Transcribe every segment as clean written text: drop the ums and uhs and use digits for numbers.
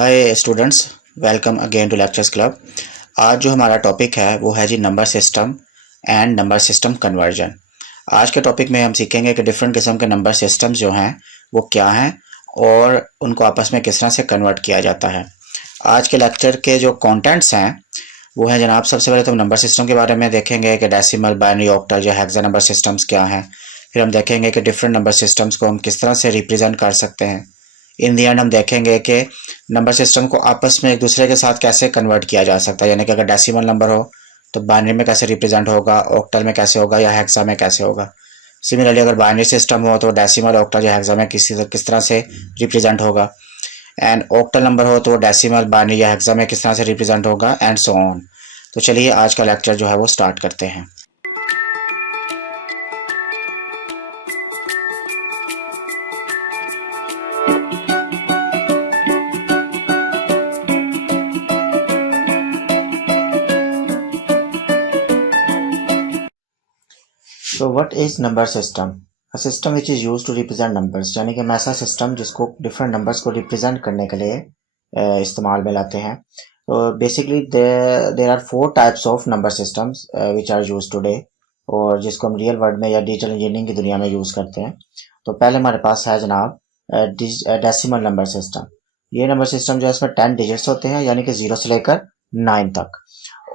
Hi students, welcome again to lectures club. आज जो हमारा टॉपिक है वो है जी number system and number system conversion. आज के टॉपिक में हम सीखेंगे कि डिफरेंट किस्म के नंबर सिस्टम्स जो हैं वो क्या हैं और उनको आपस में किस तरह से कन्वर्ट किया जाता है। आज के लेक्चर के जो कंटेंट्स हैं वो है जनाब, सबसे पहले तो हम नंबर सिस्टम के बारे में देखेंगे कि डेसिमल, बाइनरी, ऑक्टल या हेक्सा नंबर सिस्टम्स क्या हैं। फिर हम देखेंगे कि डिफरेंट नंबर सिस्टम्स को हम किस तरह से रिप्रेजेंट कर सकते हैं। इन दी एंड हम देखेंगे कि नंबर सिस्टम को आपस में एक दूसरे के साथ कैसे कन्वर्ट किया जा सकता है, यानी कि अगर डेसिमल नंबर हो तो बाइनरी में कैसे रिप्रेजेंट होगा, ऑक्टल में कैसे होगा या हेक्सा में कैसे होगा। सिमिलरली अगर बाइनरी सिस्टम हो तो डेसिमल, ऑक्टल या हेक्सा में किस तरह से रिप्रेजेंट होगा। एंड ऑक्टल नंबर हो तो डेसिमल, बाइनरी या हेक्सा में किस तरह से रिप्रेजेंट होगा, एंड सो ऑन। तो चलिए आज का लेक्चर जो है वो स्टार्ट करते हैं। तो what is number system? A system which is used to represent numbers, यानी कि हम ऐसा सिस्टम जिसको डिफरेंट नंबर्स को रिप्रेजेंट करने के लिए इस्तेमाल में लाते हैं। तो basically there are four types of number systems which are used today, और जिसको हम रियल वर्ल्ड में या डिजिटल इंजीनियरिंग की दुनिया में यूज करते हैं। तो पहले हमारे पास है जनाब डेसिमल नंबर सिस्टम। ये नंबर सिस्टम जो है इसमें 10 डिजिट्स होते हैं, यानी कि 0 से लेकर 9 तक।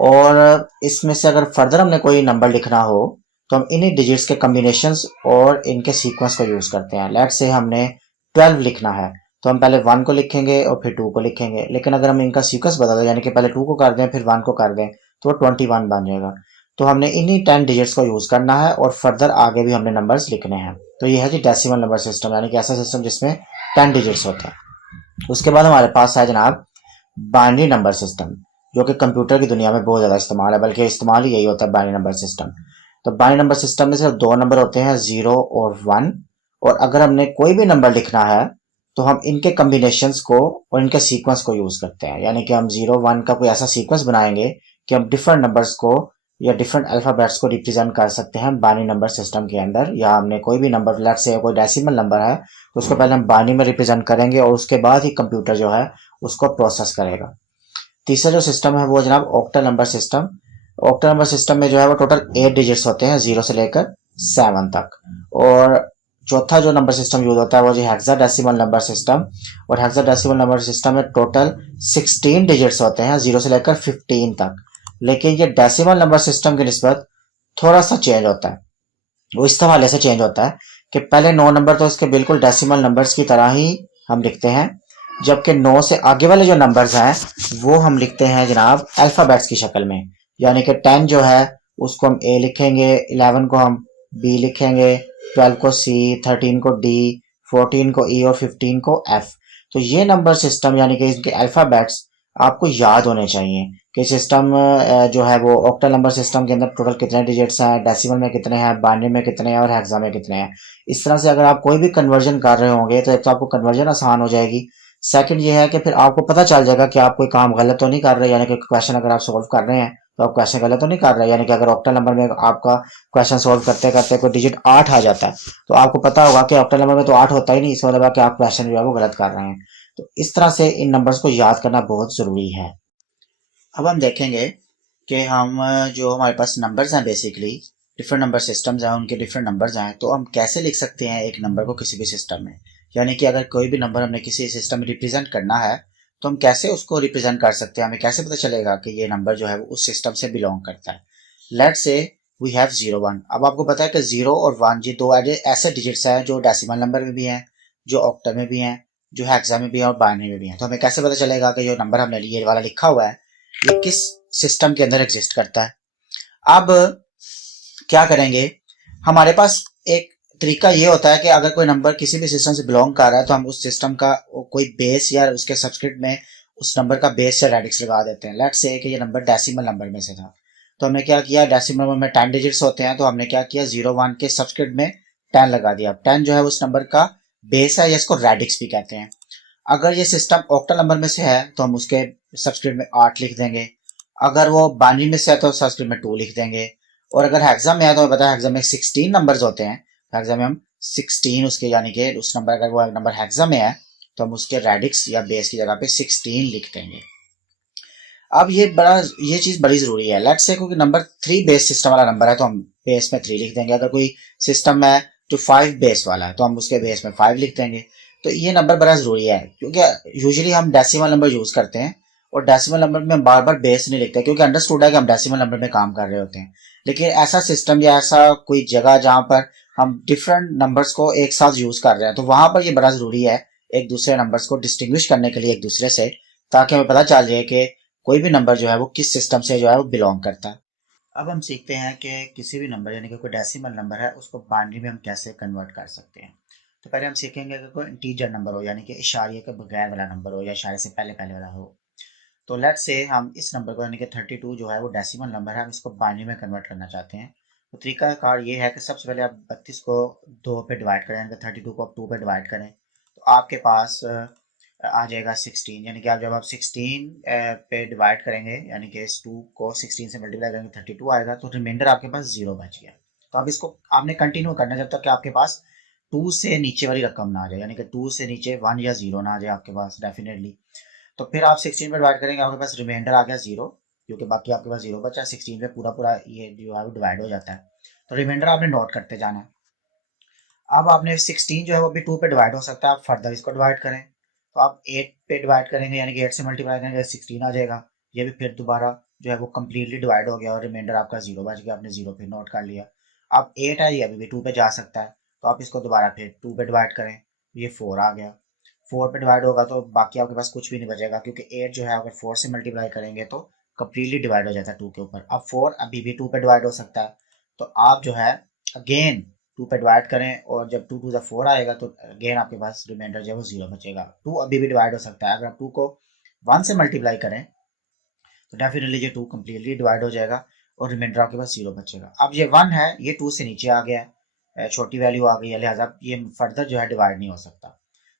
और इसमें से अगर फर्दर हमने कोई नंबर लिखना हो तो हम इन्हीं डिजिट्स के कॉम्बिनेशंस और इनके सीक्वेंस को यूज करते हैं। लेट्स से हमने 12 लिखना है तो हम पहले 1 को लिखेंगे और फिर 2 को लिखेंगे, लेकिन अगर हम इनका सीक्वेंस बदल दें, यानी कि पहले 2 को कर दें फिर 1 को कर दें, तो वो 21 बन जाएगा। तो हमने इन्हीं 10 डिजिट्स को यूज करना है और फर्दर आगे भी हमने नंबर्स लिखने हैं। तो ये है जी डेसिमल नंबर सिस्टम, यानी कि ऐसा सिस्टम जिसमें 10 डिजिट्स होते हैं। उसके बाद हमारे पास है जनाब बाइनरी नंबर सिस्टम, जो कि कंप्यूटर की दुनिया में बहुत ज़्यादा इस्तेमाल है, बल्कि इस्तेमाल ही यही होता है बाइनरी नंबर सिस्टम। तो बाइनरी नंबर सिस्टम में सिर्फ दो नंबर होते हैं, 0 और 1। और अगर हमने कोई भी नंबर लिखना है तो हम इनके कम्बिनेशंस को और इनके सीक्वेंस को यूज करते हैं, यानी कि हम 0 1 का कोई ऐसा सीक्वेंस बनाएंगे कि हम डिफरेंट नंबर्स को या डिफरेंट अल्फाबेट्स को रिप्रेजेंट कर सकते हैं बाइनरी नंबर सिस्टम के अंदर। या हमने कोई भी नंबर, लेट्स से कोई डेसिमल नंबर है तो उसको पहले हम बाइनरी में रिप्रेजेंट करेंगे और उसके बाद ही कंप्यूटर जो है उसको प्रोसेस करेगा। तीसरा जो सिस्टम है वो जनाब octal number system. Octal number system में जो है वो टोटल 8 डिजिट्स होते हैं, 0 से लेकर 7 तक। और चौथा जो नंबर सिस्टम यूज होता है वो जो हेक्साडेसिमल नंबर सिस्टम। और हेक्साडेसिमल नंबर सिस्टम में टोटल 16 डिजिट्स होते हैं, 0 से लेकर 15 तक। लेकिन ये डेसिमल नंबर सिस्टम की निस्बत थोड़ा सा चेंज होता है। वो इस हवाले से चेंज होता है कि पहले 9 नंबर तो इसके बिल्कुल डेसिमल नंबर्स की तरह ही हम लिखते हैं, जबकि 9 से आगे वाले जो नंबर्स हैं वो हम लिखते हैं जनाब अल्फाबेट्स की शक्ल में। यानी कि 10 जो है उसको हम ए लिखेंगे, 11 को हम बी लिखेंगे, 12 को सी, 13 को डी, 14 को ई और 15 को एफ। तो ये नंबर सिस्टम यानी कि इनके अल्फाबेट्स आपको याद होने चाहिए कि सिस्टम जो है वो ऑक्टल नंबर सिस्टम के अंदर टोटल कितने डिजिट्स हैं, डेसिमल में कितने हैं, बाइनरी में कितने हैं और हेक्सा में कितने हैं। इस तरह से अगर आप कोई भी कन्वर्जन कर रहे होंगे तो एक तो आपको कन्वर्जन आसान हो जाएगी। सेकंड ये है कि फिर आपको पता चल जाएगा कि आप कोई काम गलत तो नहीं कर रहे, यानी कि क्वेश्चन अगर आप सोल्व कर रहे हैं तो आप क्वेश्चन गलत तो नहीं कर रहे। यानी कि अगर ऑक्टल नंबर में आपका क्वेश्चन सोल्व करते करते कोई डिजिट 8 आ जाता है तो आपको पता होगा कि ऑक्टल नंबर में तो 8 होता ही नहीं, इसका मतलब है कि आप क्वेश्चन जो है वो गलत कर रहे हैं। तो इस तरह से इन नंबर्स को याद करना बहुत जरूरी है। अब हम देखेंगे कि हम जो हमारे पास नंबर्स हैं, बेसिकली डिफरेंट नंबर सिस्टम्स हैं, उनके डिफरेंट नंबर्स हैं, तो हम कैसे लिख सकते हैं एक नंबर को किसी भी सिस्टम में। यानी कि अगर कोई भी नंबर हमने किसी सिस्टम में रिप्रेजेंट करना है तो हम कैसे उसको रिप्रेजेंट कर सकते हैं, हमें कैसे पता चलेगा कि ये नंबर जो है वो उस सिस्टम से बिलोंग करता है। Let's say we have 0 1। अब आपको पता है कि 0 और 1 ये दो ऐसे डिजिट्स हैं जो डेसिमल नंबर में भी हैं, जो ऑक्टल में भी हैं, जो हेक्सा में भी हैं और बाइनरी में भी हैं। तो हमें कैसे पता चलेगा कि जो नंबर हमने ये वाला लिखा हुआ है ये किस सिस्टम के अंदर एग्जिस्ट करता है। अब क्या करेंगे, हमारे पास एक तरीका ये होता है कि अगर कोई नंबर किसी भी सिस्टम से बिलोंग कर रहा है तो हम उस सिस्टम का कोई बेस या उसके सबस्क्रिप्ट में उस नंबर का बेस या रेडिक्स लगा देते हैं। लेट्स से कि ये नंबर डेसिमल नंबर में से था तो हमने क्या किया, डेसिमल नंबर में 10 डिजिट्स होते हैं तो हमने क्या किया, 0 1 के सबस्क्रिप्ट में 10 लगा दिया। 10 जो है उस नंबर का बेस है या इसको रेडिक्स भी कहते हैं। अगर ये सिस्टम ऑक्टल नंबर में से है तो हम उसके सबस्क्रिप्ट में 8 लिख देंगे। अगर वो बाइनरी में से है तो सबस्क्रिप्ट में 2 लिख देंगे। और अगर हेक्सा में है तो पता है हेक्सा में 16 नंबर्स होते हैं, हेक्सा में हम 16 उसके, यानी कि उस नंबर, अगर वो नंबर हेक्सा में है तो हम उसके रेडिक्स या बेस की जगह पे 16 लिख देंगे। अब ये चीज बड़ी जरूरी है। लेट्स से क्योंकि नंबर 3 बेस सिस्टम वाला नंबर है तो हम बेस में 3 लिख देंगे। अगर कोई सिस्टम है जो 5 बेस वाला है तो हम उसके बेस में 5 लिख देंगे। तो ये नंबर बड़ा जरूरी है क्योंकि यूजुअली हम डेसिमल नंबर यूज करते हैं और डेसिमल नंबर में हम बार बार बेस नहीं लिखते क्योंकि अंडरस्टूड है कि हम डेसिमल नंबर में काम कर रहे होते हैं। लेकिन ऐसा सिस्टम या ऐसा कोई जगह जहां पर हम डिफरेंट नंबर्स को एक साथ यूज कर रहे हैं तो वहां पर ये बड़ा जरूरी है एक दूसरे नंबर्स को डिस्टिंग्विश करने के लिए एक दूसरे से, ताकि हमें पता चल जाए कि कोई भी नंबर जो है वो किस सिस्टम से जो है वो बिलोंग करता है। अब हम सीखते हैं कि किसी भी नंबर यानी कि कोई डेसिमल नंबर है उसको बाइनरी में हम कैसे कन्वर्ट कर सकते हैं। तो पहले हम सीखेंगे कि कोई इंटीजर नंबर हो यानी कि इशारे के बगैर वाला नंबर हो या इशारे से पहले पहले वाला हो। तो लेट्स से हम इस नंबर को यानी कि 32 जो है वो डेसिमल नंबर है, हम इसको बाइनरी में कन्वर्ट करना चाहते हैं। तो तरीका कार ये है कि सबसे पहले आप 32 को 2 पे डिवाइड करें यानी कि 32 को आप 2 पे डिवाइड करें तो आपके पास आ जाएगा 16। यानी कि आप जब आप 16 पे डिवाइड करेंगे यानी कि इस 2 को 16 से मल्टीप्लाई करेंगे 32 आएगा तो रिमाइंडर आपके पास 0 बच गया। तो अब इसको आपने कंटिन्यू करना जब तक कि आपके पास 2 से नीचे वाली रकम ना आ जाए यानी कि 2 से नीचे 1 या 0 ना आ जाए आपके पास डेफिनेटली। तो फिर आप 16 पे डिवाइड करेंगे आपके पास रिमाइंडर आ गया 0 क्योंकि बाकी आपके पास 0 बचा। 16 पे पूरा पूरा ये जो है वो डिवाइड हो जाता है। तो रिमाइंडर आपने नोट करते जाना है। अब आपने 16 जो है वो भी 2 पे डिवाइड हो सकता है, आप फर्दर इसको डिवाइड करें तो आप 8 पे डिवाइड करेंगे यानी कि 8 से मल्टीप्लाई करेंगे 16 आ जाएगा। ये भी फिर दोबारा जो है वो कम्प्लीटली डिवाइड हो गया और रिमाइंडर आपका 0 बच गया, आपने 0 फिर नोट कर लिया। अब 8 है ये अभी भी 2 पे जा सकता है तो आप इसको दोबारा फिर 2 पे डिवाइड करें, ये 4 आ गया। 4 पे डिवाइड होगा तो बाकी आपके पास कुछ भी नहीं बचेगा क्योंकि 8 जो है अगर 4 से मल्टीप्लाई करेंगे तो कम्प्लीटली डिवाइड हो जाता है 2 के ऊपर। अब 4 अभी भी 2 पे डिवाइड हो सकता है तो आप जो है अगेन 2 पे डिवाइड करें और जब 2 टू 4 आएगा तो अगेन आपके पास रिमाइंडर जो है वो 0 बचेगा। 2 अभी भी डिवाइड हो सकता है, अगर आप 2 को 1 से मल्टीप्लाई करें तो डेफिनेटली ये 2 कम्प्लीटली डिवाइड हो जाएगा और रिमाइंडर आपके पास 0 बचेगा। अब ये 1 है ये 2 से नीचे आ गया है, छोटी वैल्यू आ गई है, लिहाजा ये फर्दर जो है डिवाइड नहीं हो सकता।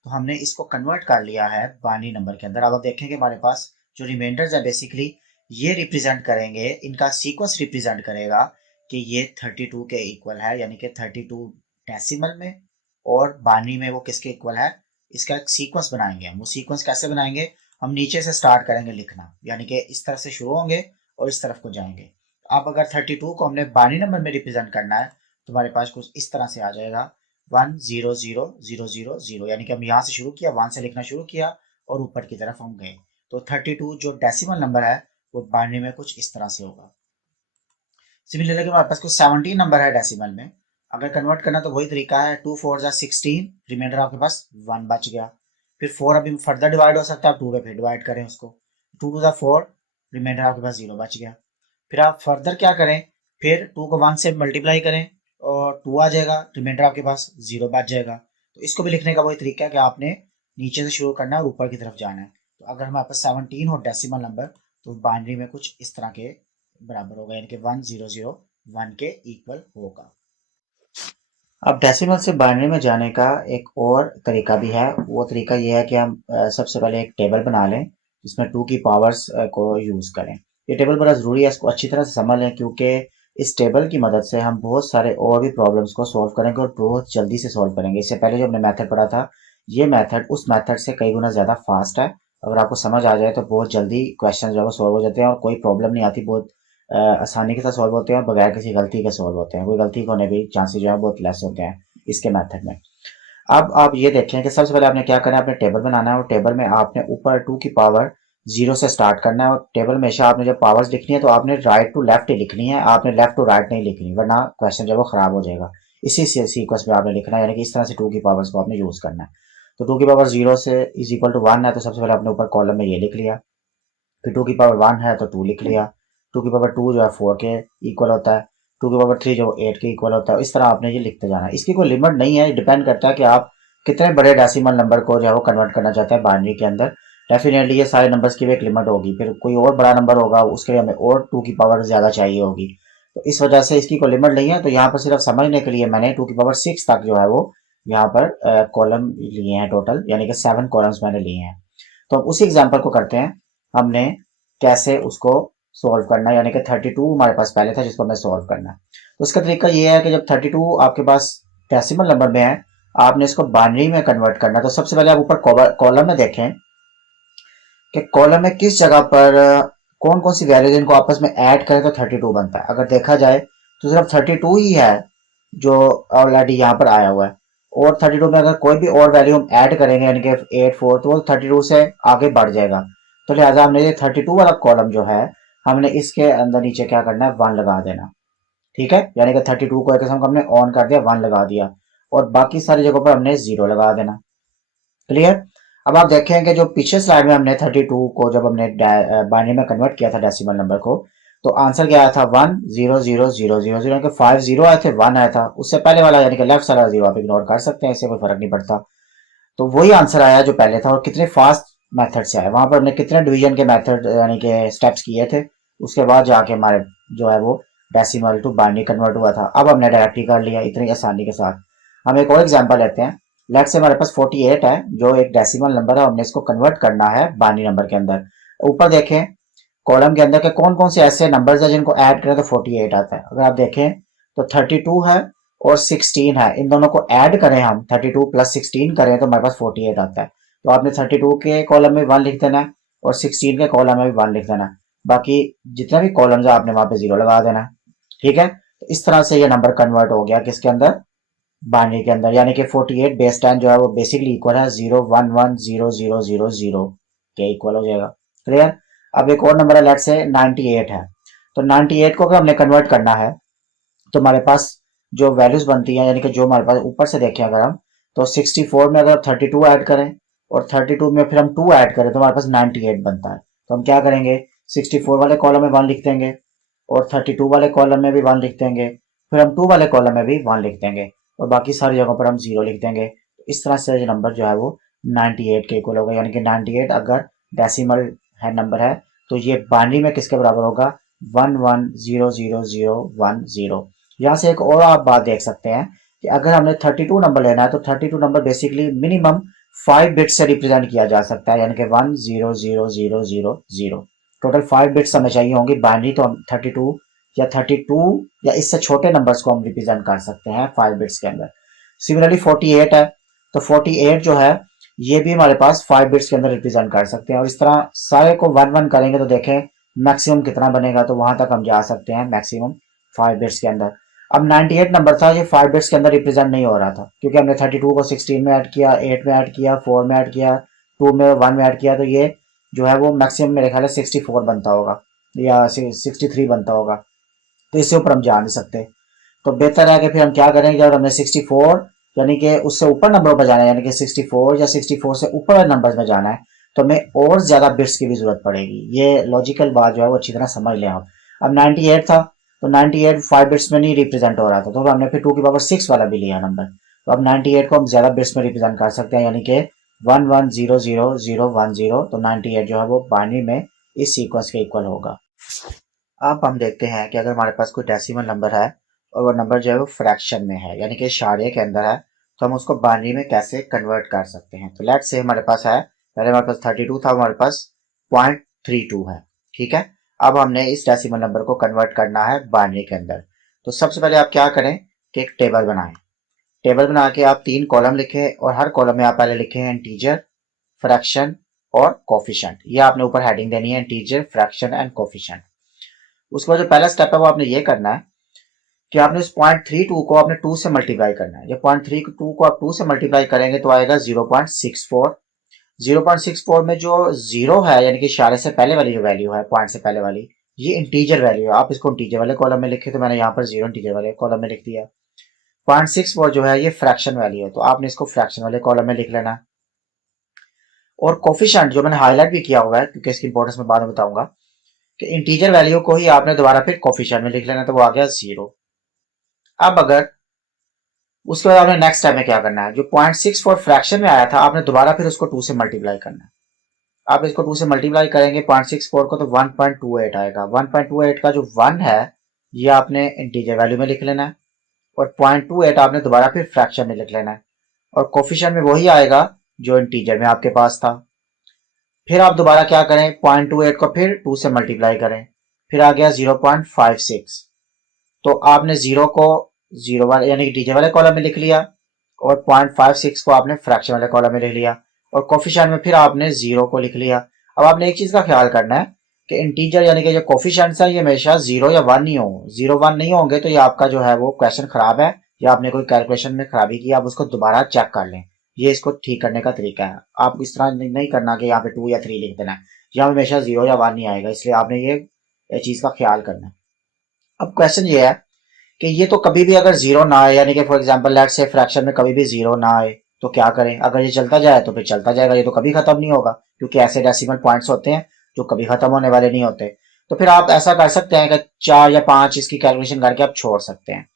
तो हमने इसको कन्वर्ट कर लिया है बाइनरी नंबर के अंदर। अब आप देखेंगे हमारे पास जो रिमाइंडर्स है बेसिकली ये रिप्रेजेंट करेंगे, इनका सीक्वेंस रिप्रेजेंट करेगा कि ये 32 के इक्वल है यानी कि 32 डेसिमल में और बाइनरी में वो किसके इक्वल है, इसका एक सीक्वेंस बनाएंगे हम। वो सीक्वेंस कैसे बनाएंगे, हम नीचे से स्टार्ट करेंगे लिखना यानी कि इस तरफ से शुरू होंगे और इस तरफ को जाएंगे। अब अगर 32 को हमने बाइनरी नंबर में रिप्रेजेंट करना है तो हमारे पास कुछ इस तरह से आ जाएगा 1 0 0 0 0 0 यानी कि हम यहाँ से शुरू किया 1 से लिखना शुरू किया और ऊपर की तरफ हम गए। तो 32 जो डेसिमल नंबर है वो बाइनरी में कुछ इस तरह से होगा। सिमिलरली हमारे पास कुछ 17 नंबर है डेसिमल में, अगर कन्वर्ट करना तो वही तरीका है 2 4 जा 16, रिमाइंडर आपके पास 1 बच गया। फिर 4 अभी फर्दर डिवाइड हो सकता है, आप 2 पे फिर डिवाइड करें उसको, 2 टू 4, रिमाइंडर आपके पास 0 बच गया। फिर आप फर्दर क्या करें, फिर 2 को 1 से मल्टीप्लाई करें और 2 आ जाएगा, रिमाइंडर आपके पास 0 बच जाएगा। तो इसको भी लिखने का वही तरीका है कि आपने नीचे से शुरू करना है और ऊपर की तरफ जाना है। तो अगर हमारे पास 17 हो डेसिमल नंबर तो बाइनरी में कुछ इस तरह के बराबर होगा यानी कि 1 0 0 1 के इक्वल होगा। अब डेसिमल से बाइनरी में जाने का एक और तरीका भी है। वो तरीका ये है कि हम सबसे पहले एक टेबल बना लें जिसमें 2 की पावर्स को यूज़ करें। ये टेबल बड़ा ज़रूरी है, इसको अच्छी तरह से समझ लें क्योंकि इस टेबल की मदद से हम बहुत सारे और भी प्रॉब्लम्स को सॉल्व करेंगे और बहुत जल्दी से सॉल्व करेंगे। इससे पहले जो हमने मेथड पढ़ा था ये मेथड उस मेथड से कई गुना ज़्यादा फास्ट है। अगर आपको समझ आ जाए तो बहुत जल्दी क्वेश्चन जो है वो सॉल्व हो जाते हैं और कोई प्रॉब्लम नहीं आती, बहुत आसानी के साथ सॉल्व होते हैं और बगैर किसी गलती के सॉल्व होते हैं। कोई गलती होने भी चांसेस जो है बहुत लेस होते हैं इसके मेथड में। अब आप ये देखें कि सबसे पहले आपने क्या करना है, आपने टेबल बनाना है और टेबल में आपने ऊपर 2 की पावर 0 से स्टार्ट करना है और टेबल में हमेशा आपने जब पावर्स लिखनी है तो आपने राइट टू लेफ्ट ही लिखनी है, आपने लेफ्ट टू राइट नहीं लिखनी वरना क्वेश्चन जो वो खराब हो जाएगा। इसी सीक्वेंस में आपने लिखना है यानी कि इस तरह से 2 की पावर्स को आपने यूज करना है। तो 2 की पावर 0 से इज इक्वल टू 1 है तो सबसे पहले आपने ऊपर कॉलम में ये लिख लिया। फिर 2 की पावर 1 है तो 2 लिख लिया। 2 की पावर 2 जो है 4 के इक्वल होता है। 2 की पावर 3 जो 8 के इक्वल होता है। इस तरह आपने ये लिखते जाना है। इसकी कोई लिमिट नहीं है, डिपेंड करता है कि आप कितने बड़े डेसिमल नंबर को जो है वो कन्वर्ट करना चाहते हैं बाइनरी के अंदर। डेफिनेटली ये सारे नंबर्स की भी एक लिमिट होगी, फिर कोई और बड़ा नंबर होगा उसके लिए हमें और 2 की पावर ज़्यादा चाहिए होगी। तो इस वजह से इसकी कोई लिमिट नहीं है। तो यहाँ पर सिर्फ समझने के लिए मैंने 2 की पावर 6 तक जो है वो यहाँ पर कॉलम लिए हैं टोटल, यानी कि 7 कॉलम्स मैंने लिए हैं। तो अब उसी एग्जाम्पल को करते हैं, हमने कैसे उसको सॉल्व करना है। यानी कि 32 हमारे पास पहले था जिसको हमें सॉल्व करना है। तो उसका तरीका ये है कि जब 32 आपके पास डेसिमल नंबर में है आपने इसको बाइनरी में कन्वर्ट करना। तो सबसे पहले आप ऊपर कॉलम में देखें कि कॉलम में किस जगह पर कौन कौन सी वैल्यूज इनको आपस में ऐड करें तो 32 बनता है। अगर देखा जाए तो सिर्फ 32 ही है जो ऑलरेडी यहाँ पर आया हुआ है, और 32 में अगर कोई भी और वैल्यू हम ऐड करेंगे यानी कि 8 4 तो वो 32 से आगे बढ़ जाएगा। तो लिहाजा हमने ये 32 वाला कॉलम जो है हमने इसके अंदर नीचे क्या करना है 1 लगा देना। ठीक है, यानी कि 32 को एक किस्म का हमने ऑन कर दिया, 1 लगा दिया, और बाकी सारी जगहों पर हमने 0 लगा देना। क्लियर। अब आप देखें कि जो पिछले स्लाइड में हमने 32 को जब हमने बाइनरी में कन्वर्ट किया था डेसिमल नंबर को, तो आंसर क्या आया था 1 0 0 0 0 0, यानी कि 5 0 आए थे, 1 आया था। उससे पहले वाला यानी कि लेफ्ट साइड वाला 0 आप इग्नोर कर सकते हैं, इससे कोई फर्क नहीं पड़ता। तो वही आंसर आया जो पहले था, और कितने फास्ट मेथड से आया। वहां पर हमने कितने डिवीजन के मेथड यानी कि स्टेप्स किए थे, उसके बाद जाके हमारे जो है वो डेसिमल टू बाइनरी कन्वर्ट हुआ था। अब हमने डायरेक्टली कर लिया इतनी आसानी के साथ। हम एक और एग्जांपल लेते हैं। लेट्स से हमारे पास 48 है जो एक डेसिमल नंबर है, हमने इसको कन्वर्ट करना है बाइनरी नंबर के अंदर। ऊपर देखें कॉलम के अंदर के कौन कौन से ऐसे नंबर्स है जिनको ऐड करें तो 48 आता है। अगर आप देखें तो 32 है और 16 है, इन दोनों को ऐड करें हम 32 प्लस 16 करें तो हमारे पास 48 आता है। तो आपने 32 के कॉलम में 1 लिख देना है और 16 के कॉलम में भी 1 लिख देना है, बाकी जितने भी कॉलम्स है आपने वहां पे 0 लगा देना है। ठीक है, तो इस तरह से ये नंबर कन्वर्ट हो गया किसके अंदर, बाइनरी के अंदर, यानी कि 48 बेस 10 जो है वो बेसिकली इक्वल है 0 1 1 0 0 0 0 के इक्वल हो जाएगा। क्लियर। अब एक और नंबर है लेट्स से 98 है, तो 98 को अगर हमने कन्वर्ट करना है तो हमारे पास जो वैल्यूज बनती हैं, यानी कि जो हमारे पास ऊपर से देखें अगर हम, तो 64 में अगर 32 ऐड करें और 32 में फिर हम 2 ऐड करें तो हमारे पास 98 बनता है। तो हम क्या करेंगे 64 वाले कॉलम में 1 लिख देंगे और 32 वाले कॉलम में भी 1 लिख देंगे, फिर हम 2 वाले कॉलम में भी 1 लिख देंगे और बाकी सारी जगहों पर हम 0 लिख देंगे। तो इस तरह से ये नंबर जो है वो 98 के इक्वल होगा, यानी कि 98 अगर डेसिमल है नंबर है तो ये बाइनरी में किसके बराबर होगा 1 1 0 0 0 1 0। यहाँ से एक और आप बात देख सकते हैं कि अगर हमने 32 नंबर लेना है तो 32 नंबर बेसिकली मिनिमम 5 बिट से रिप्रेजेंट किया जा सकता है, यानी कि 1 0 0 0 0 0। टोटल 5 बिट्स हमें चाहिए होंगी बाइनरी, तो हम 32 या 32 या इससे छोटे नंबर्स को हम रिप्रेजेंट कर सकते हैं 5 बिट्स के अंदर। सिमिलरली 48 है, तो 48 जो है ये भी हमारे पास 5 बिट्स के अंदर रिप्रेजेंट कर सकते हैं, और इस तरह सारे को 1 1 करेंगे तो देखें मैक्सिमम कितना बनेगा, तो वहां तक हम जा सकते हैं मैक्सिमम 5 बिट्स के अंदर। अब 98 नंबर था, ये 5 बिट्स के अंदर रिप्रेजेंट नहीं हो रहा था क्योंकि हमने 32 को 16 में ऐड किया, 8 में ऐड किया, 4 में ऐड किया, 2 में 1 में ऐड किया, तो ये जो है वो मैक्सिमम मेरे ख्याल है 64 बनता होगा या 63 बनता होगा, तो इससे ऊपर हम जा नहीं सकते। तो बेहतर है कि फिर हम क्या करेंगे, जब हमने 64 यानी कि उससे ऊपर नंबरों पर जाना है, यानी कि 64 या 64 से ऊपर नंबर्स में जाना है, तो हमें और ज्यादा बिट्स की भी जरूरत पड़ेगी। ये लॉजिकल बात जो है वो अच्छी तरह समझ लें आप। अब 98 था तो 98 5 बिट्स में नहीं रिप्रेजेंट हो रहा था, तो हमने फिर 2 की पावर 6 वाला भी लिया नंबर। तो अब 98 को हम ज्यादा बिट्स में रिप्रेजेंट कर सकते हैं, यानी कि 1 1 0 0 0 1 0। तो 98 जो है वो बाइनरी में इस सीक्वेंस के इक्वल होगा। अब हम देखते हैं कि अगर हमारे पास कोई डेसिमल नंबर है और वो नंबर जो है वो फ्रैक्शन में है, यानी कि इशारे के अंदर है, तो हम उसको बाइनरी में कैसे कन्वर्ट कर सकते हैं। तो लेट्स से हमारे पास है, पहले हमारे पास 32 था, हमारे पास 0.32 है। ठीक है, अब हमने इस डेसिमल नंबर को कन्वर्ट करना है बाइनरी के अंदर। तो सबसे पहले आप क्या करें कि एक टेबल बनाएं। टेबल बना के आप 3 कॉलम लिखें और हर कॉलम में आप पहले लिखें इंटीजर, फ्रैक्शन और कोफिशिएंट। ये आपने ऊपर हेडिंग देनी है इंटीजर, फ्रैक्शन एंड कोफिशिएंट। उसके बाद जो पहला स्टेप है वो आपने ये करना है कि आपने इस 0.32 को आपने 2 से मल्टीप्लाई करना है। जब 0.32 को आप 2 से मल्टीप्लाई करेंगे तो आएगा 0.64। 0.64 में जो 0 है यानी कि इशारे से पहले वाली जो वैल्यू है, पॉइंट से पहले वाली, ये इंटीजर वैल्यू है। आप इसको इंटीजर वाले कॉलम में लिखे, तो मैंने यहाँ पर 0 इंटीजर वाले कॉलम में लिख दिया। 0.64 जो है ये फ्रैक्शन वैल्यू है, तो आपने इसको फ्रैक्शन वाले कॉलम में लिख लेना। और कोफिशिएंट जो मैंने हाईलाइट भी किया हुआ है क्योंकि इसकी इंपॉर्टेंस मैं बाद में बताऊंगा, कि इंटीजर वैल्यू को ही आपने दोबारा फिर कोफिशिएंट में लिख लेना, तो वो आ गया 0। अब अगर उसके बाद आपने नेक्स्ट स्टेप में क्या करना है, जो 0.64 फ्रैक्शन में आया था आपने दोबारा फिर उसको 2 से मल्टीप्लाई करना है। आप इसको 2 से मल्टीप्लाई करेंगे 0.64 को तो 1.28 आएगा। 1.28 का जो 1 है ये आपने इंटीजर वैल्यू में लिख लेना है और 0.28 आपने दोबारा फिर फ्रैक्शन में लिख लेना है, और कोफिशिएंट में वही आएगा जो इंटीजर में आपके पास था। फिर आप दोबारा क्या करें 0.28 को फिर 2 से मल्टीप्लाई करें, फिर आ गया 0.56। तो आपने 0 को 0 वाले यानी कि टीजर वाले कॉलम में लिख लिया और 0.56 को आपने फ्रैक्शन वाले कॉलम में लिख लिया और कोफिशिएंट में फिर आपने 0 को लिख लिया। अब आपने एक चीज का ख्याल करना है कि इंटीजर यानी कि जो कोफिशिएंट्स है ये हमेशा 0 या 1 नहीं हो। 0 1 नहीं होंगे तो ये आपका जो है वो क्वेश्चन खराब है या आपने कोई कैलकुलेशन में खराबी की, आप उसको दोबारा चेक कर लें। ये इसको ठीक करने का तरीका है। आप इस तरह नहीं करना कि यहाँ पे 2 या 3 लिख देना है, यहाँ हमेशा 0 या 1 नहीं आएगा, इसलिए आपने ये चीज का ख्याल करना है। अब क्वेश्चन ये है कि ये तो कभी भी अगर 0 ना आए, यानी कि for example let's say fraction में कभी भी 0 ना आए तो क्या करें? अगर ये चलता जाए तो फिर चलता जाएगा, ये तो कभी खत्म नहीं होगा, क्योंकि ऐसे डेसिमल पॉइंट्स होते हैं जो कभी खत्म होने वाले नहीं होते। तो फिर आप ऐसा कर सकते हैं कि 4 या 5 इसकी कैलकुलेशन करके आप छोड़ सकते हैं।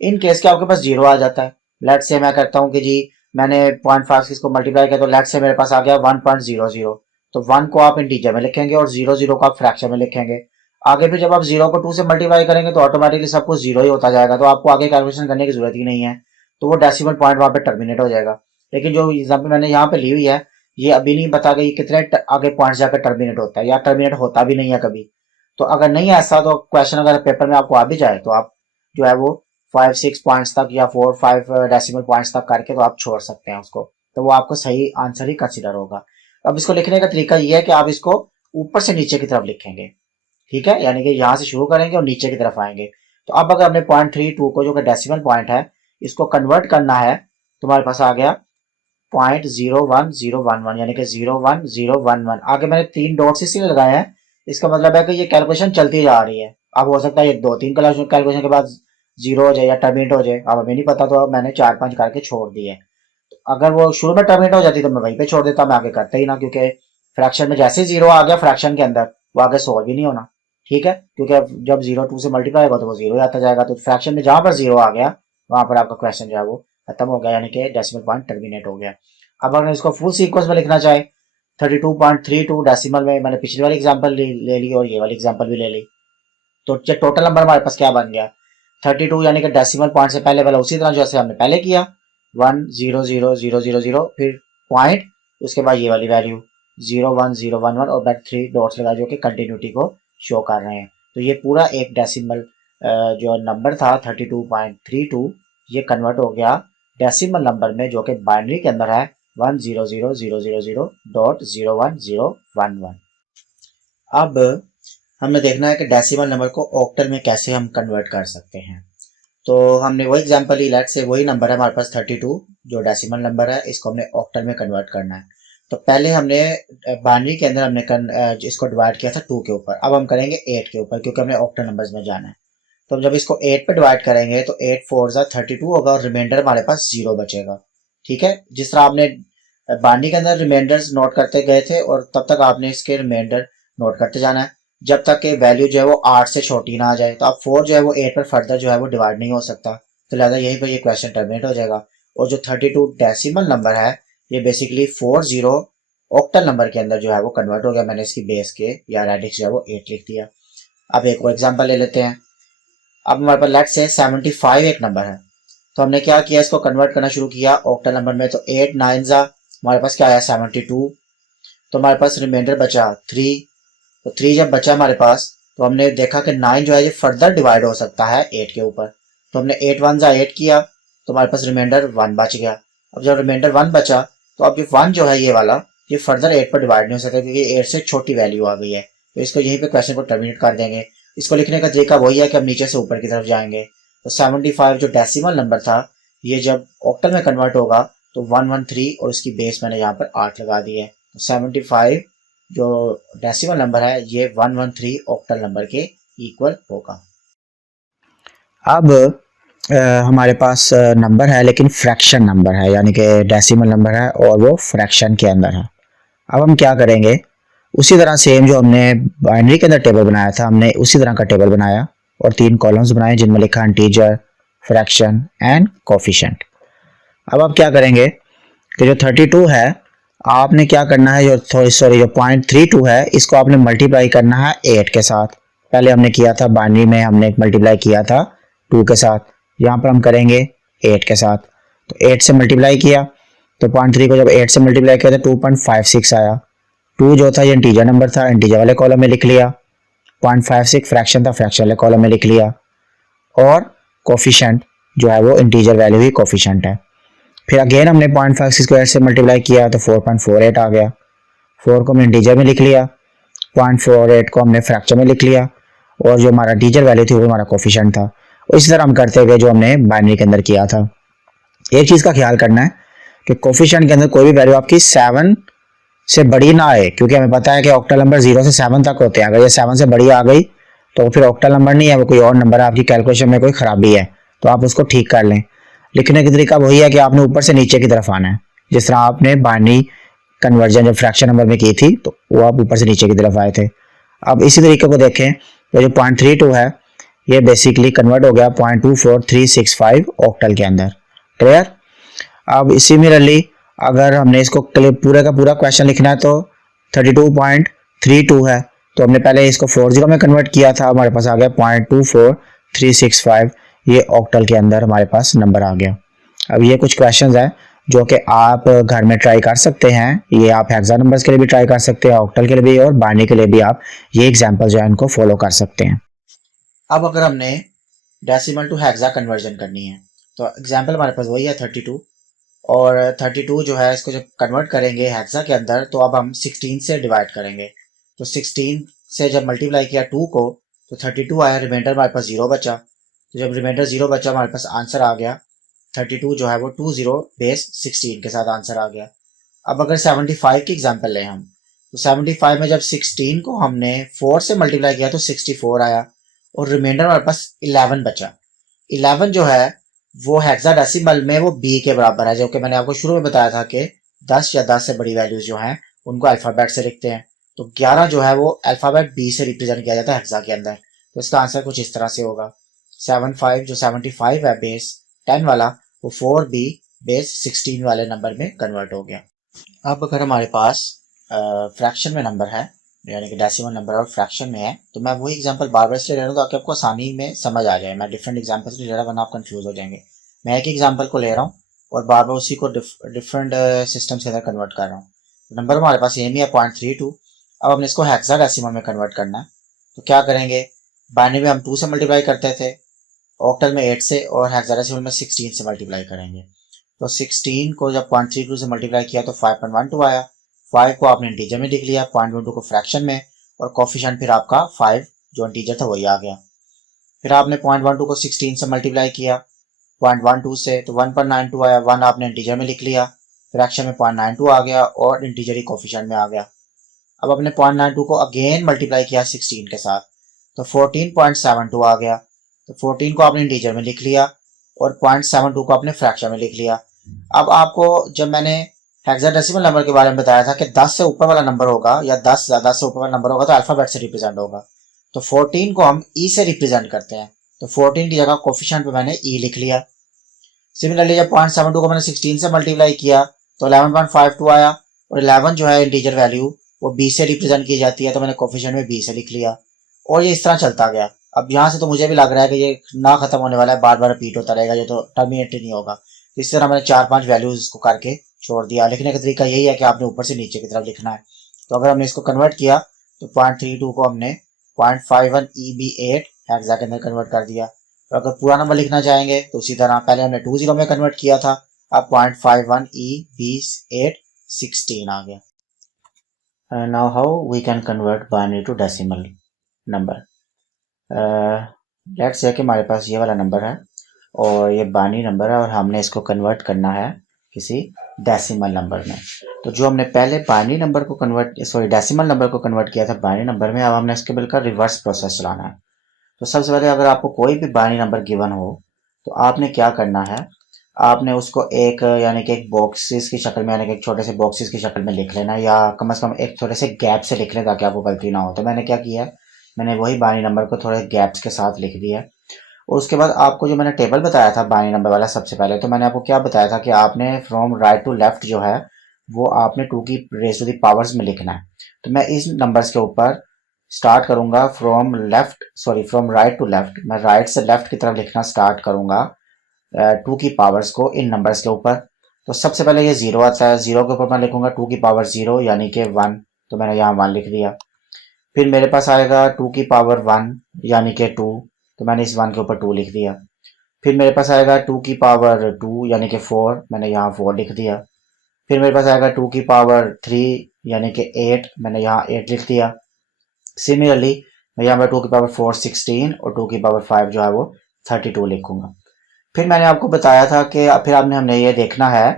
इन केस के आपके पास 0 आ जाता है। लेट्स से मैं करता हूँ कि जी मैंने 0.5 को मल्टीप्लाई किया तो लेट्स से मेरे पास आ गया 1.00। तो 1 को आप इंटीजर में लिखेंगे और 0 को आप फ्रैक्शन में लिखेंगे। आगे फिर जब आप 0 को 2 से मल्टीप्लाई करेंगे तो ऑटोमेटिकली सब कुछ 0 ही होता जाएगा, तो आपको आगे कैलकुलेशन करने की जरूरत ही नहीं है, तो वो डेसिमल पॉइंट वहां पे टर्मिनेट हो जाएगा। लेकिन जो एग्जाम्पल मैंने यहाँ पे ली हुई है ये अभी नहीं बता गई कितने आगे पॉइंट जाकर टर्मिनेट होता है या टर्मिनेट होता भी नहीं है कभी। तो अगर नहीं है ऐसा तो क्वेश्चन अगर पेपर में आपको आ भी जाए तो आप जो है वो 5-6 पॉइंट्स तक या 4-5 डेसिमल पॉइंट्स तक करके तो आप छोड़ सकते हैं उसको, तो वो आपको सही आंसर ही कंसिडर होगा। अब इसको लिखने का तरीका ये है कि आप इसको ऊपर से नीचे की तरफ लिखेंगे, ठीक है, यानी कि यहां से शुरू करेंगे और नीचे की तरफ आएंगे। तो अब अगर हमने 0.32 को जो कि डेसिमल पॉइंट है इसको कन्वर्ट करना है तो हमारे पास आ गया 0.01011 यानी कि 01011। आगे मैंने 3 डॉट्स इसलिए लगाए हैं, इसका मतलब है कि ये कैलकुलेशन चलती जा रही है। अब हो सकता है ये 2-3 कैलकुलेशन के बाद 0 हो जाए या टर्मिनेट हो जाए, अब हमें नहीं पता, तो अब मैंने 4-5 करके छोड़ दिए। अगर वो शुरू में टर्मिनेट हो जाती तो मैं वहीं पे छोड़ देता, मैं आगे करता ही ना, क्योंकि फ्रैक्शन में जैसे 0 आ गया फ्रैक्शन के अंदर वो आगे सोल्व ही नहीं होना, ठीक है, क्योंकि अब जब 0 2 से मल्टीप्लाई होगा तो वो 0 आता जाएगा। तो फ्रैक्शन में जहां पर 0 आ गया वहां पर आपका क्वेश्चन जो है वो खत्म हो गया, यानी कि डेसिमल पॉइंट टर्मिनेट हो गया। अब अगर इसको फुल सीक्वेंस में लिखना चाहे 32.32 डेसिमल में, मैंने पिछली वाली एग्जाम्पल ले ली और ये वाली एग्जाम्पल भी ले ली, तो टोटल नंबर हमारे पास क्या बन गया 32, यानी कि डेसिमल पॉइंट से पहले वाला उसी तरह जैसे हमने पहले किया 1000000, फिर पॉइंट, उसके बाद ये वाली वैल्यू 01011 और बैक 3 डॉट्स लगा जो कि कंटिन्यूटी को शो कर रहे हैं। तो ये पूरा एक डेसिमल जो नंबर था 32.32 ये कन्वर्ट हो गया डेसिमल नंबर में जो कि बाइनरी के अंदर है 100000.01011। अब हमें देखना है कि डेसिमल नंबर को ऑक्टल में कैसे हम कन्वर्ट कर सकते हैं। तो हमने वही एग्जांपल ही, लेट से वही नंबर है हमारे पास 32 जो डेसिमल नंबर है, इसको हमने ऑक्टल में कन्वर्ट करना है। तो पहले हमने बाइनरी के अंदर हमने इसको डिवाइड किया था 2 के ऊपर, अब हम करेंगे 8 के ऊपर क्योंकि हमने ऑक्टल नंबर्स में जाना है। तो जब इसको 8 पे डिवाइड करेंगे तो 8 4 32 होगा और रिमाइंडर हमारे पास 0 बचेगा, ठीक है। जिस तरह आपने बाइनरी के अंदर रिमाइंडर्स नोट करते गए थे और तब तक आपने इसके रिमाइंडर नोट करते जाना है जब तक कि वैल्यू जो है वो 8 से छोटी ना आ जाए। तो अब 4 जो है वो 8 पर फर्दर जो है वो डिवाइड नहीं हो सकता, तो लिहाजा यहीं पर ये क्वेश्चन टर्मिनेट हो जाएगा। और जो 32 डेसिमल नंबर है ये बेसिकली 40 ऑक्टल नंबर के अंदर जो है वो कन्वर्ट हो गया। मैंने इसकी बेस के या रेडिक्स जो है वो 8 लिख दिया। अब एक और एग्जाम्पल ले लेते हैं। अब हमारे पास लेट्स से 75 एक नंबर है, तो हमने क्या किया, इसको कन्वर्ट करना शुरू किया ऑक्टल नंबर में। तो 8 9 हमारे पास क्या आया 72, तो हमारे पास रिमाइंडर बचा 3। तो 3 जब बचा हमारे पास तो हमने देखा कि 9 जो है ये फर्दर डिवाइड हो सकता है 8 के ऊपर, तो हमने 8 1 8 किया तो हमारे पास रिमाइंडर 1 बच गया। अब जब रिमाइंडर 1 बचा तो अब ये 1 जो है ये वाला ये फर्दर 8 पर डिवाइड नहीं हो सकता क्योंकि 8 से छोटी वैल्यू आ गई है, तो इसको यहीं पे क्वेश्चन को टर्मिनेट कर देंगे। इसको लिखने का तरीका वही है कि हम नीचे से ऊपर की तरफ जाएंगे। तो 75 जो डेसिमल नंबर था ये जब ऑक्टल में कन्वर्ट होगा तो 113 और उसकी बेस मैंने यहाँ पर 8 लगा दी है। तो 75 जो डेसिमल नंबर है ये 113 ऑक्टल नंबर के इक्वल होगा। अब हमारे पास नंबर है लेकिन फ्रैक्शन नंबर है, यानी कि डेसिमल नंबर है और वो फ्रैक्शन के अंदर है। अब हम क्या करेंगे, उसी तरह सेम जो हमने बाइनरी के अंदर टेबल बनाया था हमने उसी तरह का टेबल बनाया और 3 कॉलम्स बनाए जिनमें लिखा इंटीजर, फ्रैक्शन एंड कोफिशिएंट। अब आप क्या करेंगे कि जो 32 है आपने क्या करना है, जो 0.32 है इसको आपने मल्टीप्लाई करना है 8 के साथ। पहले हमने किया था बाइनरी में हमने मल्टीप्लाई किया था 2 के साथ, यहाँ पर हम करेंगे 8 के साथ। तो 8 से मल्टीप्लाई किया तो 0.3 को जब 8 से मल्टीप्लाई किया तो 2.56 आया। 2 जो था ये इंटीजर नंबर था, इंटीजर वाले कॉलम में लिख लिया। 0.56 फ्रैक्शन था, फ्रैक्शन वाले कॉलम में लिख लिया। और कोफिशिएंट जो है वो इंटीजर वैल्यू ही कोफिशिएंट है। फिर अगेन हमने 0.5 से मल्टीप्लाई किया तो 4.48 आ गया। 4 को हमने इंटीजर में लिख लिया, 0.48 को हमने फ्रैक्शन में लिख लिया, और जो हमारा इंटीजर वैल्यू थी वो हमारा कोफिशिएंट था। और इसी तरह हम करते गए जो हमने बाइनरी के अंदर किया था। एक चीज़ का ख्याल करना है कि कोफिशिएंट के अंदर कोई भी वैल्यू आपकी 7 से बड़ी ना आए, क्योंकि हमें पता है कि ऑक्टल नंबर 0 से 7 तक होते हैं। अगर ये 7 से बड़ी आ गई तो फिर ऑक्टल नंबर नहीं है, वो कोई और नंबर है, आपकी कैलकुलेशन में कोई खराबी है, तो आप उसको ठीक कर लें। लिखने का तरीका वही है कि आपने ऊपर से नीचे की तरफ आना है। जिस तरह आपने बाइनरी कन्वर्जन जब फ्रैक्शन नंबर में की थी तो वो आप ऊपर से नीचे की तरफ आए थे। अब इसी तरीके को देखें तो जो 0.32 है ये बेसिकली कन्वर्ट हो गया 0.24365 ऑक्टल के अंदर। क्लियर। अब सिमिलरली अगर हमने इसको पूरे का पूरा क्वेश्चन लिखना है तो 32.32 है, तो हमने पहले इसको 40 में कन्वर्ट किया था, हमारे पास आ गया 0.24365। ये ऑक्टल के अंदर हमारे पास नंबर आ गया। अब ये कुछ क्वेश्चंस हैं जो कि आप घर में ट्राई कर सकते हैं। ये आप हेक्सा नंबर्स के लिए भी ट्राई कर सकते हैं, ऑक्टल के लिए भी, और बाइनरी के लिए भी आप ये एग्जांपल जो है इनको फॉलो कर सकते हैं। अब अगर हमने डेसिमल टू हेक्सा कन्वर्जन करनी है तो एग्जांपल हमारे पास वही है 32, और 32 जो है इसको जब कन्वर्ट करेंगे हेक्सा के अंदर तो अब हम 16 से डिवाइड करेंगे। तो 16 से जब मल्टीप्लाई किया 2 को तो 32 आया, रिमाइंडर हमारे पास 0 बचा। तो जब रिमाइंडर 0 बचा हमारे पास आंसर आ गया 32 जो है वो 20 बेस 16 के साथ आंसर आ गया। अब अगर 75 की एग्जांपल लें हम तो 75 में जब 16 को हमने 4 से मल्टीप्लाई किया तो 64 आया, और रिमाइंडर हमारे पास 11 बचा। 11 जो है वो हेक्साडेसिमल में वो बी के बराबर है, जो कि मैंने आपको शुरू में बताया था कि 10 या 10 से बड़ी वैल्यूज जो हैं उनको अल्फाबेट से लिखते हैं। तो 11 जो है वो अल्फाबेट बी से रिप्रेजेंट किया जाता है हेक्सा के अंदर। तो इसका आंसर कुछ इस तरह से होगा 75 जो 75 है बेस 10 वाला वो 4b बेस 16 वाले नंबर में कन्वर्ट हो गया। अब अगर हमारे पास फ्रैक्शन में नंबर है, यानी कि डेसिमल नंबर और फ्रैक्शन में है, तो मैं वही एग्जांपल बार बार इसलिए ले रहा हूँ ताकि आपको आसानी में समझ आ जाए। मैं डिफरेंट एग्जांपल्स नहीं ले रहा वरना आप कंफ्यूज हो जाएंगे। मैं एक एग्जांपल को ले रहा हूँ और बार बार उसी को डिफरेंट सिस्टम्स के अंदर कन्वर्ट कर रहा हूँ। नंबर हमारे पास सेम ही है 0.32। अब हमने इसको हेक्साडेसिमल में कन्वर्ट करना है, तो क्या करेंगे, बाइनरी में हम 2 से मल्टीप्लाई करते थे, ऑक्टल में 8 से, और हेक्साडेसिमल में 16 से मल्टीप्लाई करेंगे। तो 16 को जब 0.32 से मल्टीप्लाई किया तो 5.12 आया। 5 को आपने इंटीजर में लिख लिया, 0.12 को फ्रैक्शन में, और कोफिशिएंट फिर आपका 5 जो इंटीजर था वही आ गया। फिर आपने 0.12 को 16 से मल्टीप्लाई किया 0.12 से तो 1.92 आया। 1 आपने इंटीजर में लिख लिया, फ्रैक्शन में 0.92 आ गया, और इंटीजर ही कोफिशिएंट में आ गया। अब आपने 0.92 को अगेन मल्टीप्लाई किया 16 के साथ तो 14.72 आ गया। तो 14 को आपने इंटीजर में लिख लिया और 0.72 को आपने फ्रैक्शन में लिख लिया। अब आपको जब मैंने हेक्साडेसिमल नंबर के बारे में बताया था कि 10 से ऊपर वाला नंबर होगा या 10 ज्यादा से ऊपर वाला नंबर होगा तो अल्फाबेट से रिप्रेजेंट होगा। तो 14 को हम ई से रिप्रेजेंट करते हैं, तो 14 की जगह कोफिशिएंट पे मैंने ई लिख लिया। सिमिलरली जब 0.72 को मैंने 16 से मल्टीप्लाई किया तो 11.52 आया, और 11 जो है इंटीजर वैल्यू वो बी से रिप्रेजेंट की जाती है, तो मैंने कोफिशिएंट में बी से लिख लिया, और ये इस तरह चलता गया। अब यहाँ से तो मुझे भी लग रहा है कि ये ना खत्म होने वाला है, बार बार रिपीट होता रहेगा, ये तो टर्मिनेट नहीं होगा। इस तरह मैंने 4-5 वैल्यूज इसको करके छोड़ दिया। लिखने का तरीका यही है कि आपने ऊपर से नीचे की तरफ लिखना है। तो अगर हमने इसको कन्वर्ट किया तो 0.32 को हमने 0.51 EB8 हेक्सा के अंदर कन्वर्ट कर दिया। तो अगर पूरा नंबर लिखना चाहेंगे तो उसी तरह पहले हमने 20 में कन्वर्ट किया था, अब 0.51 EB8 16 आ गया। Now how we can convert binary to decimal number. Let's say कि हमारे पास ये वाला नंबर है और ये बाइनरी नंबर है और हमने इसको कन्वर्ट करना है किसी डेसिमल नंबर में। तो जो हमने पहले बाइनरी नंबर को डेसिमल नंबर को कन्वर्ट किया था बाइनरी नंबर में, अब हमने इसके बिल्कुल रिवर्स प्रोसेस चलाना है। तो सबसे पहले अगर आपको कोई भी बाइनरी नंबर गिवन हो तो आपने क्या करना है, आपने उसको एक यानी कि एक बॉक्सेस की शक्ल में, यानी कि एक छोटे से बॉक्सेस की शक्ल में लिख लेना, या कम से कम एक थोड़े से गैप से लिख लें ताकि आपको गलती ना हो। तो मैंने क्या किया, मैंने वही बाइनरी नंबर को थोड़े गैप्स के साथ लिख दिया। और उसके बाद आपको जो मैंने टेबल बताया था बाइनरी नंबर वाला, सबसे पहले तो मैंने आपको क्या बताया था कि आपने फ्रॉम राइट टू लेफ्ट जो है वो आपने 2 की रेज़ टू द पावर्स में लिखना है। तो मैं इस नंबर्स के ऊपर स्टार्ट करूंगा फ्रॉम राइट टू लेफ्ट। मैं राइट से लेफ्ट की तरफ लिखना स्टार्ट करूंगा 2 की पावर्स को इन नंबर्स के ऊपर। तो सबसे पहले ये 0 आता है, 0 के ऊपर मैं लिखूंगा 2 की पावर 0 यानी कि 1, तो मैंने यहाँ 1 लिख दिया। फिर मेरे पास आएगा 2 की पावर 1 यानी कि 2, तो मैंने इस 1 के ऊपर 2 लिख दिया। फिर मेरे पास आएगा 2 की पावर 2 यानी कि 4, मैंने यहाँ 4 लिख दिया। फिर मेरे पास आएगा 2 की पावर 3 यानी कि 8, मैंने यहाँ 8 लिख दिया। सिमिलरली मैं यहाँ पर 2 की पावर 4 16 और 2 की पावर 5 जो है वो 32 लिखूंगा। फिर मैंने आपको बताया था कि फिर आपने हमने ये देखना है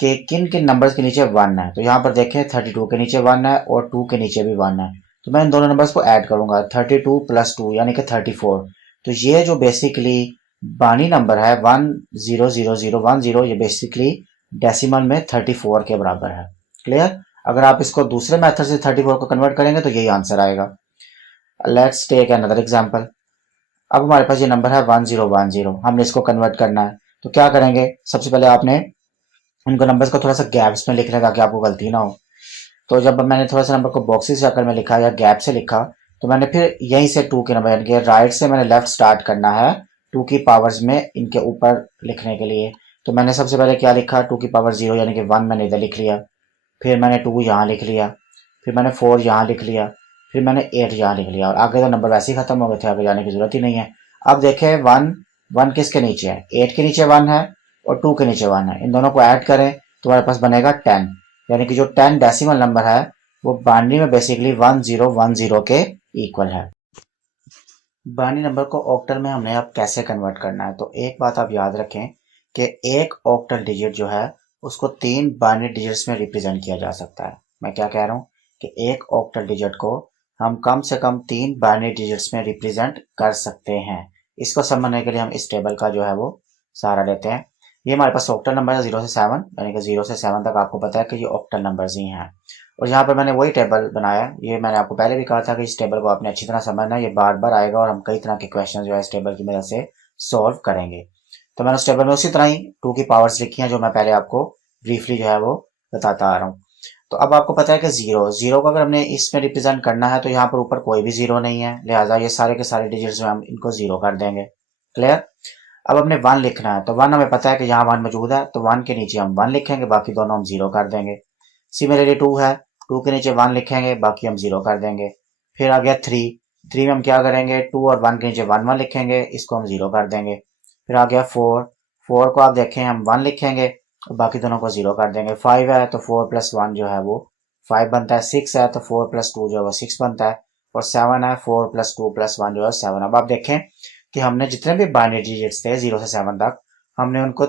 कि किन किन नंबर्स के नीचे 1 है। तो यहाँ पर देखें 32 के नीचे 1 है और 2 के नीचे भी 1 है, तो मैं इन दोनों नंबर्स को ऐड करूंगा, 32 प्लस 2 यानी कि 34। तो ये जो बेसिकली बानी नंबर है 100010, ये बेसिकली डेसिमल में 34 के बराबर है। क्लियर? अगर आप इसको दूसरे मेथड से 34 को कन्वर्ट करेंगे तो यही आंसर आएगा। Let's take another example. अब हमारे पास ये नंबर है 1010, हमने इसको कन्वर्ट करना है। तो क्या करेंगे, सबसे पहले आपने इनको नंबर्स को थोड़ा सा गैप्स में लिख लें ताकि आपको गलती ना हो। तो जब मैंने थोड़ा सा नंबर को बॉक्सेस आकर में लिखा या गैप से लिखा, तो मैंने फिर यहीं से 2 के नंबर यानी कि राइट से मैंने लेफ्ट स्टार्ट करना है 2 की पावर्स में इनके ऊपर लिखने के लिए। तो मैंने सबसे पहले क्या लिखा, 2 की पावर 0 यानी कि 1 मैंने इधर लिख लिया। फिर मैंने 2 यहाँ लिख लिया। फिर मैंने 4 यहाँ लिख लिया। फिर मैंने 8 यहाँ लिख लिया। और आगे तो नंबर वैसे ही खत्म हो गए थे, आगे जाने की जरूरत ही नहीं है। अब देखें 1 किसके नीचे है, 8 के नीचे 1 है और 2 के नीचे 1 है। इन दोनों को ऐड करें तो हमारे पास बनेगा 10, यानी कि जो 10 डेसिमल नंबर है वो बाइनरी में बेसिकली 1010 के इक्वल है। बाइनरी नंबर को ऑक्टल में हमने अब कैसे कन्वर्ट करना है, तो एक बात आप याद रखें कि एक ऑक्टल डिजिट जो है उसको 3 बाइनरी डिजिट्स में रिप्रेजेंट किया जा सकता है। मैं क्या कह रहा हूँ कि एक ऑक्टल डिजिट को हम कम से कम 3 बाइनरी डिजिट्स में रिप्रेजेंट कर सकते हैं। इसको समझने के लिए हम इस टेबल का जो है वो सहारा लेते हैं। ये हमारे पास ऑक्टल नंबर है 0 से 7, यानी कि 0 से 7 तक आपको पता है कि ये ऑक्टल नंबर्स ही हैं। और यहाँ पर मैंने वही टेबल बनाया, ये मैंने आपको पहले भी कहा था कि इस टेबल को आपने अच्छी तरह समझना है, ये बार बार आएगा और हम कई तरह के क्वेश्चन जो है इस टेबल की मदद से सॉल्व करेंगे। तो मैंने उस टेबल में उसी तरह ही 2 की पावर्स लिखी हैं जो मैं पहले आपको ब्रीफली जो है वो बताता आ रहा हूँ। तो अब आपको पता है कि जीरो को अगर हमने इसमें रिप्रेजेंट करना है तो यहाँ पर ऊपर कोई भी जीरो नहीं है, लिहाजा ये सारे के सारे डिजिट्स में हम इनको जीरो कर देंगे। क्लियर? अब हमने 1 लिखना है, तो 1 हमें पता है कि यहाँ 1 मौजूद है, तो 1 के नीचे हम 1 लिखेंगे, बाकी दोनों हम जीरो कर देंगे। सिमिलरली 2 है, 2 के नीचे 1 लिखेंगे, बाकी हम जीरो कर देंगे। फिर आ गया 3 में हम क्या करेंगे, 2 और 1 के नीचे 1 लिखेंगे, इसको हम जीरो कर देंगे। फिर आ गया 4 को आप देखें हम 1 लिखेंगे और बाकी दोनों को जीरो कर देंगे। 5 है तो 4 प्लस 1 जो है वो 5 बनता है। 6 है तो 4 प्लस 2 जो है वो 6 बनता है। और 7 है, 4 प्लस 2 प्लस 1 जो है 7। अब आप देखें कि हमने जितने भी बाइनरी डिजिट्स थे 0 से 7 तक, हमने उनको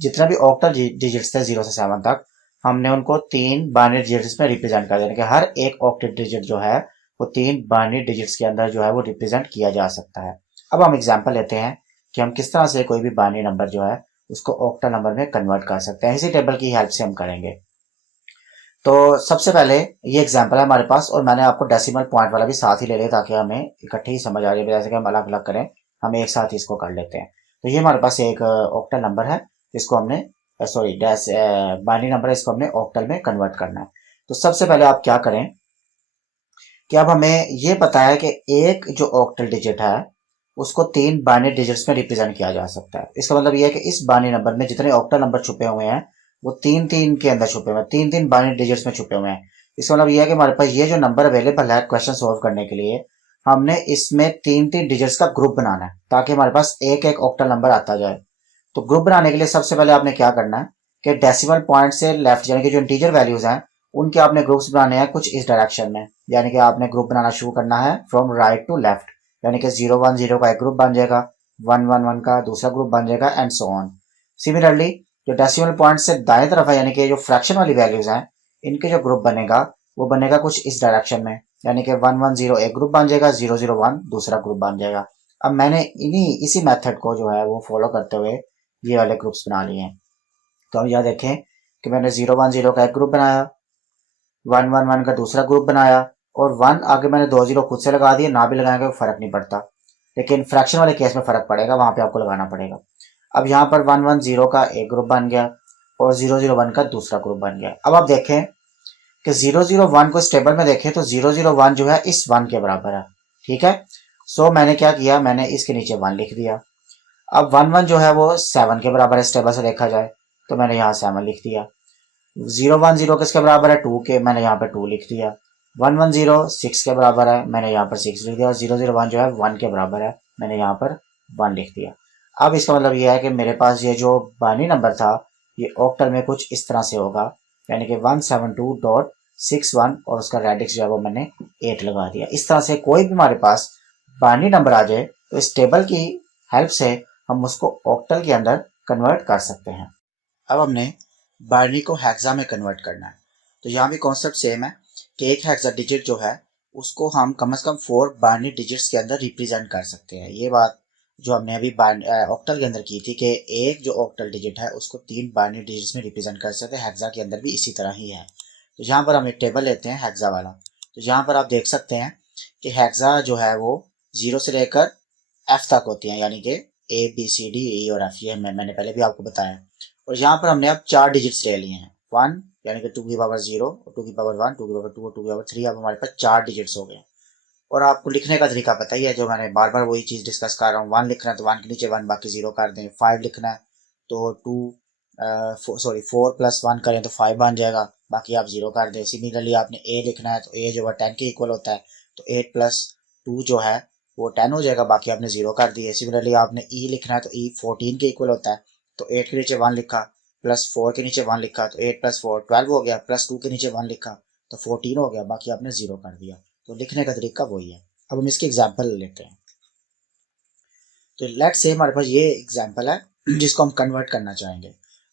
जितने भी ऑक्टल डिजिट्स थे 0 से 7 तक, हमने उनको 3 बाइनरी डिजिट्स में रिप्रेजेंट कर दिया कि हर एक ऑक्टल डिजिट जो है वो 3 बाइनरी डिजिट्स के अंदर जो है वो रिप्रेजेंट किया जा सकता है। अब हम एग्जांपल लेते हैं कि हम किस तरह से कोई भी बाइनरी नंबर जो है उसको ऑक्टल नंबर में कन्वर्ट कर सकते हैं। इसी टेबल की हेल्प से हम करेंगे। तो सबसे पहले ये एग्जांपल है हमारे पास, और मैंने आपको डेसिमल पॉइंट वाला भी साथ ही ले लिया ताकि हमें इकट्ठी ही समझ आ जाए, जैसे कि हम अलग अलग करें, हम एक साथ ही इसको कर लेते हैं। तो ये हमारे पास एक ऑक्टल नंबर है, इसको हमने बाइनरी नंबर है, इसको हमने ऑक्टल में कन्वर्ट करना है। तो सबसे पहले आप क्या करें कि अब हमें ये पता है कि एक जो ऑक्टल डिजिट है उसको 3 बाइनरी डिजिट्स में रिप्रेजेंट किया जा सकता है। इसका मतलब ये है कि इस बाइनरी नंबर में जितने ऑक्टल नंबर छुपे हुए हैं वो 3 के अंदर छुपे हुए हैं, 3 बाइनरी डिजिट्स में छुपे हुए हैं। इसका मतलब ये है कि हमारे पास ये जो नंबर अवेलेबल है क्वेश्चन सॉल्व करने के लिए, हमने इसमें 3 डिजिट्स का ग्रुप बनाना है ताकि हमारे पास एक एक ऑक्टल नंबर आता जाए। तो ग्रुप बनाने के लिए सबसे पहले आपने क्या करना है कि डेसिमल पॉइंट से लेफ्ट यानी कि जो इंटीजर वैल्यूज हैं उनके आपने ग्रुप्स बनाने हैं कुछ इस डायरेक्शन में, यानी कि आपने ग्रुप बनाना शुरू करना है फ्रॉम राइट टू लेफ्ट, यानी कि 010 का एक ग्रुप बन जाएगा, 111 का दूसरा ग्रुप बन जाएगा, एंड सो ऑन। सिमिलरली जो डेसिमल पॉइंट से दाएं तरफ है यानी कि जो फ्रैक्शन वाली वैल्यूज हैं इनके जो ग्रुप बनेगा वो बनेगा कुछ इस डायरेक्शन में, यानी कि 110 एक ग्रुप बन जाएगा, 001 दूसरा ग्रुप बन जाएगा। अब मैंने इसी मेथड को जो है वो फॉलो करते हुए ये वाले ग्रुप्स बना लिए हैं। तो हम यह देखें कि मैंने 010 का एक ग्रुप बनाया, 111 का दूसरा ग्रुप बनाया, और 1 आगे मैंने 2 जीरो खुद से लगा दिए, ना भी लगाएंगे फर्क नहीं पड़ता, लेकिन फ्रैक्शन वाले केस में फर्क पड़ेगा, वहां पे आपको लगाना पड़ेगा। अब यहाँ पर 110 का एक ग्रुप बन गया और 001 का दूसरा ग्रुप बन गया। अब आप देखें कि 001 को इस टेबल में देखें तो 001 जो है इस 1 के बराबर है। ठीक है, सो मैंने क्या किया, मैंने इसके नीचे 1 लिख दिया। अब 11 जो है वो 7 के बराबर है इस टेबल से देखा जाए, तो मैंने यहाँ 7 लिख दिया। 010 किसके बराबर है, 2 के, मैंने यहाँ पर 2 लिख दिया। 110 6 के बराबर है, मैंने यहाँ पर 6 लिख दिया। और 001 जो है 1 के बराबर है, मैंने यहाँ पर 1 लिख दिया। अब इसका मतलब ये है कि मेरे पास ये जो बाइनरी नंबर था ये ऑक्टल में कुछ इस तरह से होगा, यानी कि 172.61 और उसका रेडिक्स जो है वो मैंने 8 लगा दिया। इस तरह से कोई भी हमारे पास बाइनरी नंबर आ जाए तो इस टेबल की हेल्प से हम उसको ऑक्टल के अंदर कन्वर्ट कर सकते हैं। अब हमने बाइनरी को हेक्सा में कन्वर्ट करना है, तो यहाँ भी कॉन्सेप्ट सेम है कि एक हेक्सा डिजिट जो है उसको हम कम से कम 4 बाइनरी डिजिट्स के अंदर रिप्रेजेंट कर सकते हैं। ये बात जो हमने अभी ऑक्टल के अंदर की थी कि एक जो ऑक्टल डिजिट है उसको 3 बाइनरी डिजिट्स में रिप्रेजेंट कर सकते हैं, हेक्सा के अंदर भी इसी तरह ही है। तो यहाँ पर हम एक टेबल लेते हैं हेक्सा वाला, तो यहाँ पर आप देख सकते हैं कि हेक्सा जो है वो 0 से लेकर एफ तक होती हैं, यानी कि A B C D E और एफ, ये मैंने पहले भी आपको बताया। और यहाँ पर हमने अब 4 डिजिट्स ले लिए हैं, 1 यानी कि 2 की पावर 0, 2 की पावर 1, 2 की पावर 2 और 2 की पावर 3। अब हमारे पास 4 डिजिट्स हो गए। और आपको लिखने का तरीका पता ही है, जो मैंने बार बार वही चीज़ डिस्कस कर रहा हूँ। 1 लिखना है तो 1 के नीचे 1 बाकी 0 कर दें। 5 लिखना है तो 4 प्लस 1 करें तो 5 बन जाएगा, बाकी आप 0 कर दें। सिमिलरली आपने ए लिखना है तो ए जो है 10 के इक्वल होता है, तो 8 प्लस 2 जो है वो 10 हो जाएगा, बाकी आपने 0 कर दिए। सिमिलरली आपने ई लिखना है तो ई 14 के इक्वल होता है, तो 8 के नीचे 1 लिखा, प्लस 4 के नीचे 1 लिखा तो 8 प्लस 4 12 हो गया, प्लस 2 के नीचे 1 लिखा तो 14 हो गया, बाकी आपने 0 कर दिया। तो लिखने का तरीका वही है। अब हम इसकी एग्जाम्पल लेते हैं। तो लेट्स से हमारे पास ये एग्जाम्पल है जिसको हम कन्वर्ट करना चाहेंगे,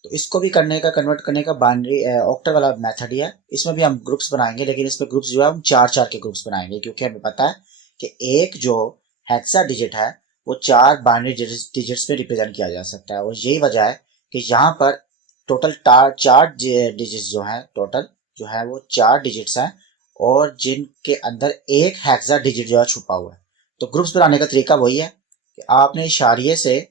तो इसको भी कन्वर्ट करने का बाइनरी ऑक्टल वाला मेथड ही है। इसमें भी हम ग्रुप्स बनाएंगे, लेकिन इसमें ग्रुप्स जो है हम 4-4 के ग्रुप्स बनाएंगे, क्योंकि हमें पता है कि एक जो हेक्सा डिजिट है वो 4 बाइनरी डिजिट्स में रिप्रेजेंट किया जा सकता है। और यही वजह है कि यहाँ पर टोटल 4 डिजिट्स जो है, टोटल जो है वो 4 डिजिट्स हैं, और जिनके अंदर एक हेक्सा डिजिट जो है छुपा हुआ है। तो ग्रुप्स बनाने का तरीका वही है कि आपने इशारे से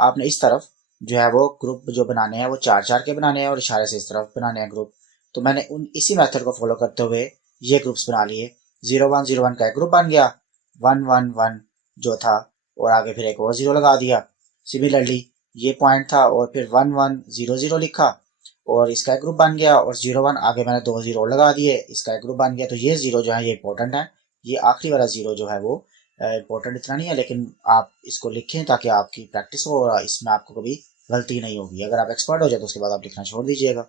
आपने इस तरफ जो है वो ग्रुप जो बनाने हैं वो 4-4 के बनाने हैं, और इशारे से इस तरफ बनाने हैं ग्रुप। तो मैंने इसी मेथड को फॉलो करते हुए ये ग्रुप्स बना लिए। 0101 का एक ग्रुप बन गया, 111 जो था, और आगे फिर एक और 0 लगा दिया। सिमिलरली ये पॉइंट था और फिर 1100 लिखा और इसका एक ग्रुप बन गया, और 01 आगे मैंने 2 0 लगा दिए, इसका एक ग्रुप बन गया। तो ये 0 जो है ये इंपॉर्टेंट है, ये आखिरी वाला 0 जो है वो इंपॉर्टेंट इतना नहीं है, लेकिन आप इसको लिखें ताकि आपकी प्रैक्टिस हो और इसमें आपको कभी गलती नहीं होगी। अगर आप एक्सपर्ट हो जाए तो उसके बाद आप लिखना छोड़ दीजिएगा।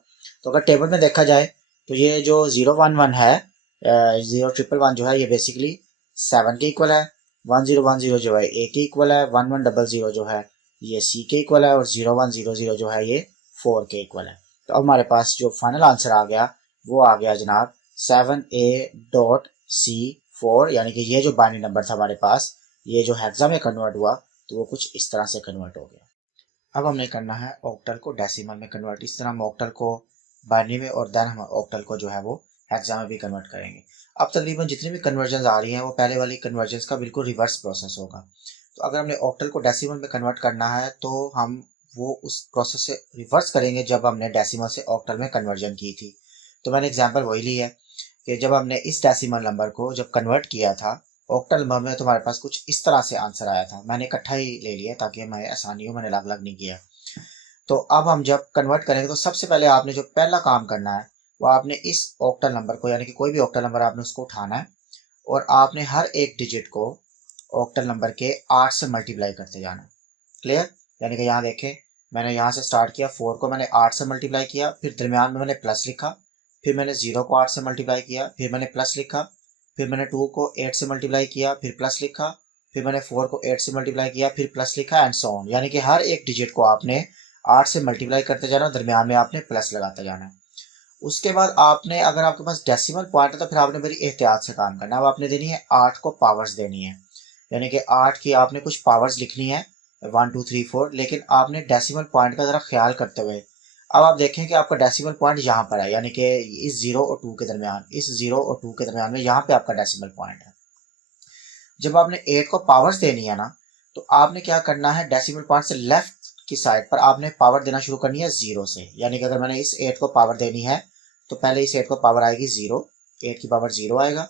तो अगर टेबल में देखा जाए तो ये जो 011 है, 0111 जो है ये बेसिकली 7 के इक्वल है, 1010 जो है ए के इक्वल है, 1100 जो है ये सी के इक्वल है, और 0100 जो है ये 4 के इक्वल है। तो अब हमारे पास जो फाइनल आंसर आ गया वो आ गया जनाब 7A.C4, यानी कि ये जो बाइनरी नंबर था हमारे पास, ये जो हेक्सा में कन्वर्ट हुआ तो वो कुछ इस तरह से कन्वर्ट हो गया। अब हमने करना है ऑक्टल को डेसिमल में कन्वर्ट। इस तरह हम ऑक्टल को बाइनरी में और देन हम ऑक्टल को जो है वो हेक्सा में भी कन्वर्ट करेंगे। अब तकरीबन जितनी भी कन्वर्जन आ रही हैं वो पहले वाली कन्वर्जन का बिल्कुल रिवर्स प्रोसेस होगा। तो अगर हमने ऑक्टल को डेसिमल में कन्वर्ट करना है तो हम वो उस प्रोसेस से रिवर्स करेंगे जब हमने डेसिमल से ऑक्टल में कन्वर्जन की थी। तो मैंने एग्जांपल वही ली है कि जब हमने इस डेसिमल नंबर को जब कन्वर्ट किया था ऑक्टल नंबर में, तो हमारे पास कुछ इस तरह से आंसर आया था। मैंने इकट्ठा ही ले लिया ताकि हमें आसानी हो, मैंने अलग अलग नहीं किया। तो अब हम जब कन्वर्ट करेंगे तो सबसे पहले आपने जो पहला काम करना है वो आपने इस ऑक्टल नंबर को, यानी कि कोई भी ऑक्टल नंबर आपने उसको उठाना है और आपने हर एक डिजिट को ऑक्टल नंबर के 8 से मल्टीप्लाई करते जाना है। क्लियर? यानी कि यहाँ देखें, मैंने यहाँ से स्टार्ट किया, 4 को मैंने 8 से मल्टीप्लाई किया, फिर दरमियान में मैंने प्लस लिखा, फिर मैंने 0 को 8 से मल्टीप्लाई किया, फिर मैंने प्लस लिखा, फिर मैंने 2 को 8 से मल्टीप्लाई किया, फिर प्लस लिखा, फिर मैंने 4 को 8 से मल्टीप्लाई किया, फिर प्लस लिखा, एंड सो ऑन। यानी कि हर एक डिजिट को आपने 8 से मल्टीप्लाई करते जाना, दरमियान में आपने प्लस लगाते जाना है। उसके बाद आपने, अगर आपके पास डेसिमल पॉइंट है तो फिर आपने बड़ी एहतियात से काम करना है। अब आपने देनी है 8 को पावर्स देनी है, यानी कि 8 की आपने कुछ पावर्स लिखनी है 1 2 3 4, लेकिन आपने डेसिमल पॉइंट का ज़रा ख्याल करते हुए, अब आप देखें कि आपका डेसिमल पॉइंट यहाँ पर है, यानी कि इस 0 और 2 के दरमियान, इस 0 और 2 के दरमियान में यहाँ पे आपका डेसिमल पॉइंट है। जब आपने 8 को पावर्स देनी है ना, तो आपने क्या करना है, डेसिमल पॉइंट से लेफ्ट की साइड पर आपने पावर देना शुरू करनी है 0 से। यानी कि अगर मैंने इस 8 को पावर देनी है तो पहले इस 8 को पावर आएगी 0, 8 की पावर 0 आएगा,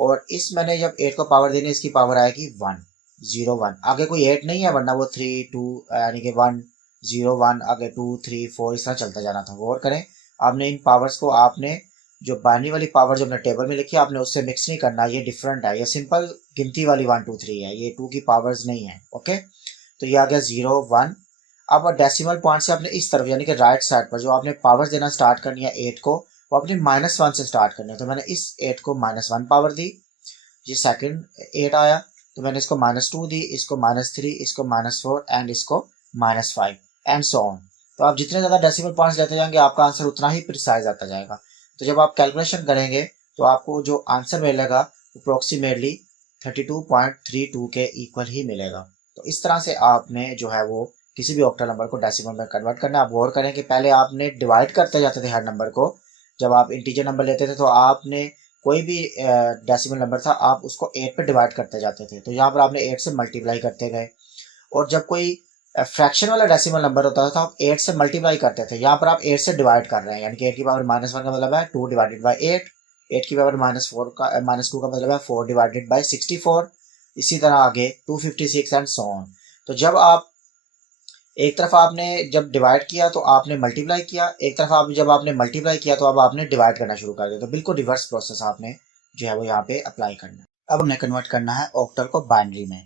और इस मैंने जब 8 को पावर देनी है इसकी पावर आएगी 1, 0 1, आगे कोई 8 नहीं है, वरना वो 3 2 यानी कि 1 0 1, आगे 2 3 4 इस तरह चलता जाना था। गौर करें, आपने इन पावर्स को, आपने जो बाइनरी वाली पावर जो हमने टेबल में लिखी है आपने उससे मिक्स नहीं करना, ये डिफरेंट है, ये सिंपल गिनती वाली 1 2 3 है, ये 2 की पावर्स नहीं है। ओके, तो तो ये आ गया 0 1। अब डेसिमल पॉइंट से आपने इस तरफ यानी कि राइट साइड पर जो आपने पावर देना स्टार्ट करनी है 8 को, वो अपनी -1 से स्टार्ट करनी है। तो मैंने इस 8 को -1 पावर दी, ये सेकंड 8 आया, तो मैंने इसको -2 दी, इसको -3, इसको -4 एंड इसको -5 एंड सो ऑन। तो आप जितने ज़्यादा डेसिमल पॉइंट्स लेते जाएंगे आपका आंसर उतना ही प्रिसाइज आता जाएगा। तो जब आप कैलकुलेशन करेंगे तो आपको जो आंसर मिलेगा अप्रोक्सीमेटली 32.32 के इक्वल ही मिलेगा। तो इस तरह से आपने जो है वो किसी भी ऑक्टल नंबर को डेसिमल में कन्वर्ट करना है। आप गौर करें कि पहले आपने डिवाइड करते जाते थे हर नंबर को, जब आप इंटीजर नंबर लेते थे तो आपने कोई भी डेसिमल नंबर था आप उसको 8 पे डिवाइड करते जाते थे, तो यहाँ पर आपने 8 से मल्टीप्लाई करते गए। और जब कोई फ्रैक्शन वाला डेसिमल नंबर होता था आप 8 से मल्टीप्लाई करते थे, यहाँ पर आप 8 से डिवाइड कर रहे हैं, यानी कि 8 की पावर -1 का मतलब है 2 डिवाइडेड बाई 8, 8 की पावर -4 का -2 का मतलब है 4 डिवाइडेड बाई 64, इसी तरह आगे 256 एंड सो ऑन। तो जब आप एक तरफ आपने जब डिवाइड किया तो आपने मल्टीप्लाई किया, एक तरफ आप जब आपने मल्टीप्लाई किया तो अब आपने डिवाइड करना शुरू कर दिया। तो बिल्कुल रिवर्स प्रोसेस आपने जो है वो यहाँ पे अप्लाई करना है। अब हमने कन्वर्ट करना है ऑक्टल को बाइनरी में,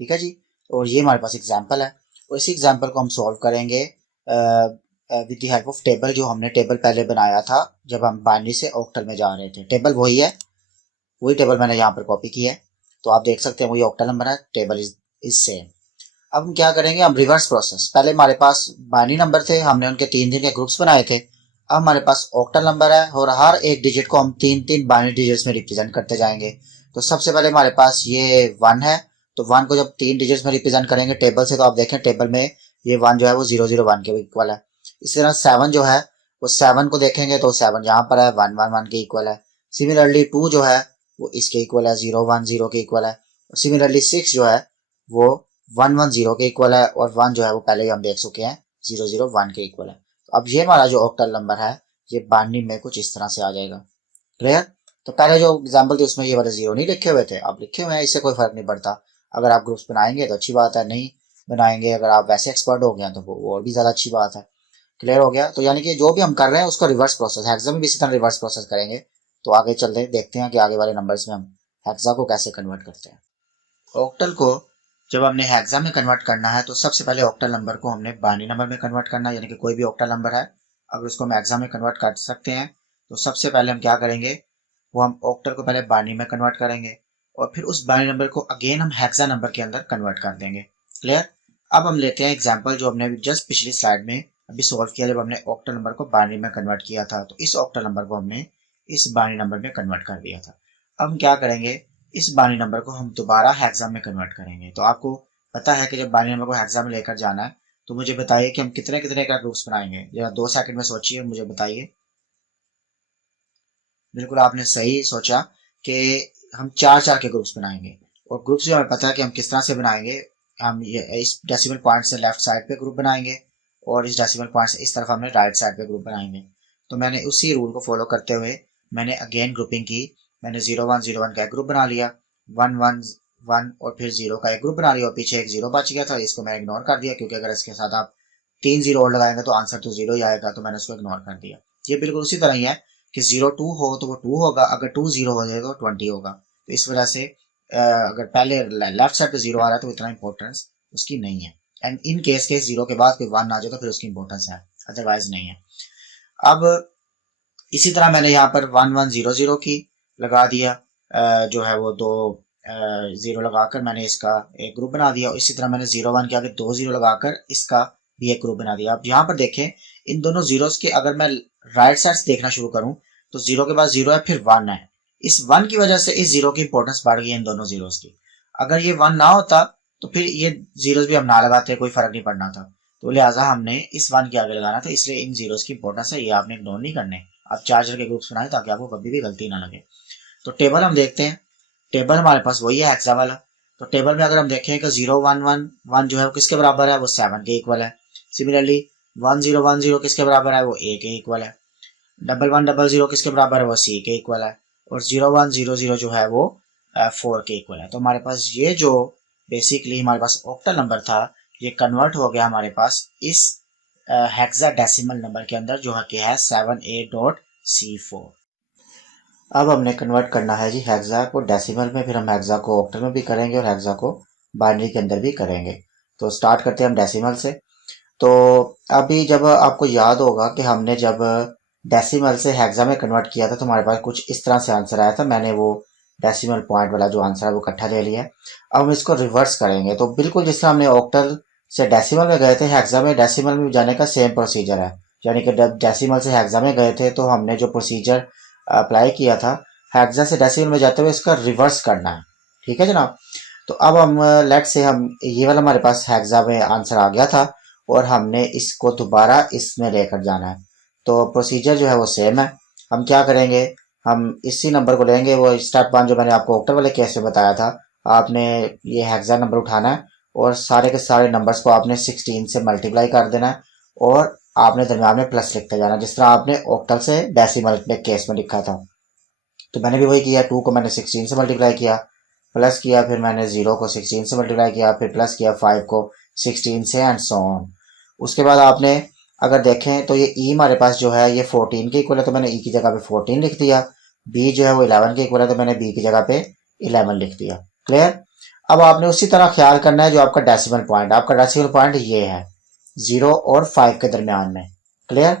ठीक है जी। और ये हमारे पास एग्जाम्पल है, और इसी एग्जाम्पल को हम सॉल्व करेंगे with the help of table. जो हमने टेबल पहले बनाया था जब हम बाइनरी से ऑक्टल में जा रहे थे, टेबल वही है, वही टेबल मैंने यहाँ पर कॉपी की है। तो आप देख सकते हैं वही ऑक्टल नंबर है, टेबल इज सेम। अब हम क्या करेंगे, हम रिवर्स प्रोसेस, पहले हमारे पास बाइनरी नंबर थे, हमने उनके 3 के ग्रुप्स बनाए थे। अब हमारे पास ऑक्टल नंबर है और हर एक डिजिट को हम 3 बाइनरी डिजिट्स में रिप्रेजेंट करते जाएंगे। तो सबसे पहले हमारे पास ये 1 है, तो 1 को जब 3 डिजिट्स में रिप्रेजेंट करेंगे टेबल से, तो आप देखें टेबल में ये 1 जो है वो 001 के इक्वल है। इसी तरह 7 जो है वो 7 को देखेंगे तो 7 यहाँ पर है 111 के इक्वल है। सिमिलरली 2 जो है वो इसके इक्वल है, 010 के इक्वल है। और सिमिलरली 6 जो है वो 110 के इक्वल है, और 1 जो है वो पहले ही हम देख चुके हैं 001 के इक्वल है। तो अब ये हमारा जो ऑक्टल नंबर है ये बाइनरी में कुछ इस तरह से आ जाएगा। क्लियर? तो पहले जो एग्जाम्पल थे उसमें ये वाले 0 नहीं लिखे हुए थे, अब लिखे हुए हैं, इससे कोई फर्क नहीं पड़ता। अगर आप ग्रुप्स बनाएंगे तो अच्छी बात है, नहीं बनाएंगे अगर आप वैसे एक्सपर्ट हो गए तो वो और भी ज्यादा अच्छी बात है। क्लियर हो गया? तो यानी कि जो भी हम कर रहे हैं उसको रिवर्स प्रोसेस, हेक्सा में भी इसी तरह रिवर्स प्रोसेस करेंगे। तो आगे चलते देखते हैं कि आगे वाले नंबर्स में हम हेक्सा को कैसे कन्वर्ट करते हैं। ऑक्टल को जब हमने हेक्सा में कन्वर्ट करना है तो सबसे पहले ऑक्टल नंबर को हमने बाइनरी नंबर में कन्वर्ट करना है, यानी कि कोई भी ऑक्टल नंबर है अगर उसको हम हेक्सा में कन्वर्ट कर सकते हैं तो सबसे पहले हम क्या करेंगे, वो हम ऑक्टल को पहले बाइनरी में कन्वर्ट करेंगे और फिर उस बाइनरी नंबर को अगेन हम हेक्सा नंबर के अंदर कन्वर्ट कर देंगे। क्लियर? अब हम लेते हैं एग्जाम्पल जो हमने जस्ट पिछली स्लाइड में अभी सॉल्व किया, जब हमने ऑक्टल नंबर को बाइनरी में कन्वर्ट किया था तो इस ऑक्टल नंबर को हमने इस बाइनरी नंबर में कन्वर्ट कर दिया था। अब हम क्या करेंगे, इस बाइनरी नंबर को हम दोबारा हेक्सा में कन्वर्ट करेंगे। तो आपको पता है कि जब बाइनरी नंबर को हेक्सा में लेकर जाना है तो मुझे बताइए कि हम कितने कितने का ग्रुप्स बनाएंगे, जरा 2 सेकंड में सोचिए मुझे बताइए। बिल्कुल आपने सही सोचा कि हम 4 के ग्रुप्स बनाएंगे, और ग्रुप्स भी हमें पता है कि हम किस तरह से बनाएंगे। हम ये इस डेसिमल पॉइंट से लेफ्ट साइड पे ग्रुप बनाएंगे और इस डेसिमल पॉइंट से इस तरफ हमने राइट साइड पे ग्रुप बनाएंगे। तो मैंने उसी रूल को फॉलो करते हुए मैंने अगेन ग्रुपिंग की, मैंने 0101 का एक ग्रुप बना लिया, 111 और फिर 0 का एक ग्रुप बना लिया, और पीछे एक 0 बच गया था, इसको मैं इग्नोर कर दिया क्योंकि अगर इसके साथ आप 3 0 और लगाएंगे तो आंसर तो 0 ही आएगा, तो मैंने उसको इग्नोर कर दिया। ये बिल्कुल उसी तरह ही है कि 02 हो तो वो 2 होगा, अगर 20 हो जाए तो 20 होगा। तो इस वजह से अगर पहले लेफ्ट साइड पे 0 आ रहा है तो इतना इंपॉर्टेंस उसकी नहीं है, एंड इन केस के 0 के बाद कोई 1 आ जाए तो फिर उसकी इंपॉर्टेंस है, अदरवाइज नहीं है। अब इसी तरह मैंने यहाँ पर 1100 की लगा दिया, जो है वो 2 0 लगाकर मैंने इसका एक ग्रुप बना दिया, और इसी तरह मैंने 01 के आगे 2 0 लगाकर इसका भी एक ग्रुप बना दिया। अब यहाँ पर देखें इन दोनों जीरोस के अगर मैं राइट साइड से देखना शुरू करूं तो 0 के बाद 0 है फिर 1 है, इस 1 की वजह से इस 0 की इंपॉर्टेंस बढ़ गई इन दोनों जीरोस की। अगर ये 1 ना होता तो फिर ये जीरोस भी हम ना लगाते, कोई फर्क नहीं पड़ना था। तो लिहाजा हमने इस 1 के आगे लगाना था, इसलिए इन जीरोस की इंपॉर्टेंस है, ये आपने इग्नोर नहीं करने। आप 4 के ग्रुप्स बनाए ताकि आपको कभी भी गलती ना लगे। तो टेबल हम देखते हैं, टेबल हमारे पास वही है हेक्सा वाला। तो टेबल में अगर हम देखें कि 0111 जो है वो किसके बराबर है, वो 7 के इक्वल है। सिमिलरली 1010 किसके बराबर है, वो A के इक्वल है। 1100 किसके बराबर है, वो C के इक्वल है। और 0100 जो है वो 4 के इक्वल है। तो हमारे पास ये जो बेसिकली हमारे पास ऑक्टल नंबर था ये कन्वर्ट हो गया हमारे पास इस हेक्साडेसिमल नंबर के अंदर जो कि है 78.C4। अब हमने कन्वर्ट करना है जी हेक्सा को डेसिमल में, फिर हम हेक्सा को ऑक्टल में भी करेंगे और हेक्सा को बाइनरी के अंदर भी करेंगे। तो स्टार्ट करते हैं हम डेसिमल से। तो अभी जब आपको याद होगा कि हमने जब डेसिमल से हेक्सा में कन्वर्ट किया था तो हमारे पास कुछ इस तरह से आंसर आया था। मैंने वो डेसिमल पॉइंट वाला जो आंसर है वो इकट्ठा ले लिया है। अब हम इसको रिवर्स करेंगे, तो बिल्कुल जिस तरह हमने ऑक्टल से डेसिमल में गए थे, हेक्सा में डेसिमल में जाने का सेम प्रोसीजर है। यानी कि जब डेसिमल से हेक्सा में गए थे तो हमने जो प्रोसीजर अप्लाई किया था हेक्सा से डेसिमल में जाते हुए इसका रिवर्स करना है। ठीक है जनाब। तो अब हम लेट से हम ये वाला हमारे पास हेक्सा में आंसर आ गया था और हमने इसको दोबारा इसमें लेकर जाना है। तो प्रोसीजर जो है वो सेम है। हम क्या करेंगे, हम इसी नंबर को लेंगे, वो स्टेप 1 जो मैंने आपको ऑक्टल वाले केस में बताया था। आपने ये हेक्सा नंबर उठाना है और सारे के सारे नंबर्स को आपने 16 से मल्टीप्लाई कर देना है और आपने दरम्यान में प्लस लिखते जाना, जिस तरह आपने ऑक्टल से डेसिमल में केस में लिखा था। तो मैंने भी वही किया। 2 को मैंने 16 से मल्टीप्लाई किया, प्लस किया, फिर मैंने 0 को 16 से मल्टीप्लाई किया, फिर प्लस किया 5 को 16 से, एंड सो ऑन। उसके बाद आपने अगर देखें तो ये ई हमारे पास जो है ये 14 के इक्वल है, तो मैंने ई की जगह पे 14 लिख दिया। बी जो है वो 11 के इक्वल है, तो मैंने बी की जगह पे 11 लिख दिया। क्लियर। अब आपने उसी तरह ख्याल करना है जो आपका डेसिमल पॉइंट, आपका डेसिमल पॉइंट ये है 0 और 5 के दरमियान में। क्लियर।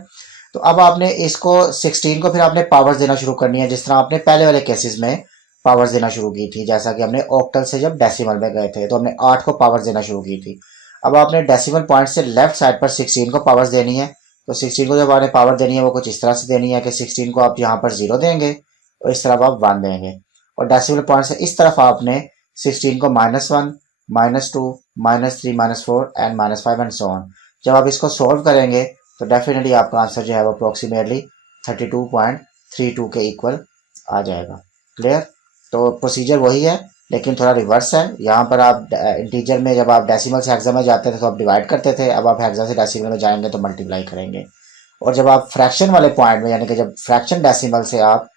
तो अब आपने इसको 16 को फिर आपने पावर्स देना शुरू करनी है, जिस तरह आपने पहले वाले केसेस में पावर्स देना शुरू की थी। जैसा कि हमने ऑक्टल से जब डेसिमल में गए थे तो हमने 8 को पावर्स देना शुरू की थी। अब आपने डेसिमल पॉइंट से लेफ्ट साइड पर 16 को पावर्स देनी है। तो 16 को जब आपने पावर देनी है वो कुछ इस तरह से देनी है कि 16 को आप यहाँ पर 0 देंगे और इस तरफ आप 1 देंगे, और डेसिमल पॉइंट से इस तरफ आपने 16 को -1, -2, -3, -4 एंड -5 एंड सो ऑन। जब आप इसको सॉल्व करेंगे तो डेफिनेटली आपका आंसर जो है वो अप्रोक्सीमेटली 32.32 के इक्वल आ जाएगा। क्लियर। तो प्रोसीजर वही है लेकिन थोड़ा रिवर्स है। यहाँ पर आप इंटीजर में जब आप डेसिमल से हेक्सा में जाते थे तो आप डिवाइड करते थे, अब आप हेक्सा से डेसिमल में जाएंगे तो मल्टीप्लाई करेंगे। और जब आप फ्रैक्शन वाले पॉइंट में, यानी कि जब फ्रैक्शन डेसिमल से आप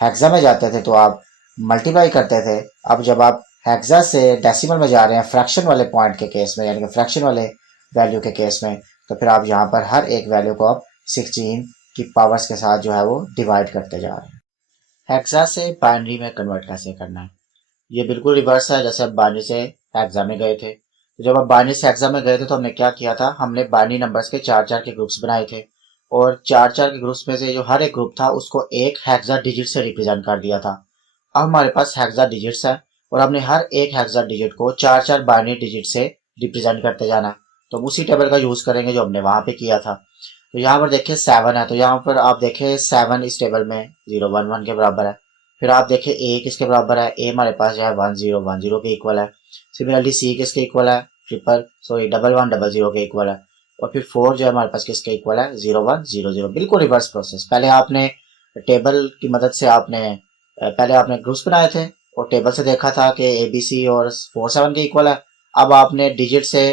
हेक्सा में जाते थे तो आप मल्टीप्लाई करते थे। अब जब आप हेक्सा से डेसिमल में जा रहे हैं फ्रैक्शन वाले पॉइंट के केस में, यानी कि फ्रैक्शन वाले वैल्यू के केस में, तो फिर आप यहाँ पर हर एक वैल्यू को आप 16 की पावर्स के साथ जो है वो डिवाइड करते जा रहे हैं। हेक्सा से बाइनरी में कन्वर्ट कैसे करना है, ये बिल्कुल रिवर्स है। जैसे अब बाइनरी से हेक्सा में गए थे, तो जब आप बाइनरी से हेक्सा में गए थे तो हमने क्या किया था, हमने बाइनरी नंबर्स के 4-4 के ग्रुप्स बनाए थे और 4-4 के ग्रुप्स में से जो हर एक ग्रुप था उसको एक हेक्सा डिजिट से रिप्रेजेंट कर दिया था। अब हमारे पास हेक्सा डिजिट्स है और हमने हर एक हेक्सा डिजिट को 4-4 बाइनरी डिजिट से रिप्रेजेंट करते जाना। तो उसी टेबल का यूज करेंगे जो हमने वहां पे किया था। तो यहाँ पर देखिए 7 है, तो यहाँ पर आप देखें 7 इस टेबल में 011 के बराबर है। फिर आप देखें ए किसके बराबर है, ए हमारे पास जो है 1010 के इक्वल है। सिमिलरली सी किसके इक्वल है, 1100 के इक्वल है। और फिर 4 जो है हमारे पास किसके इक्वल है, 0100। बिल्कुल रिवर्स प्रोसेस। पहले आपने टेबल की मदद से पहले आपने ग्रुप्स बनाए थे और टेबल से देखा था कि ए बी सी और 47 के इक्वल है। अब आपने डिजिट से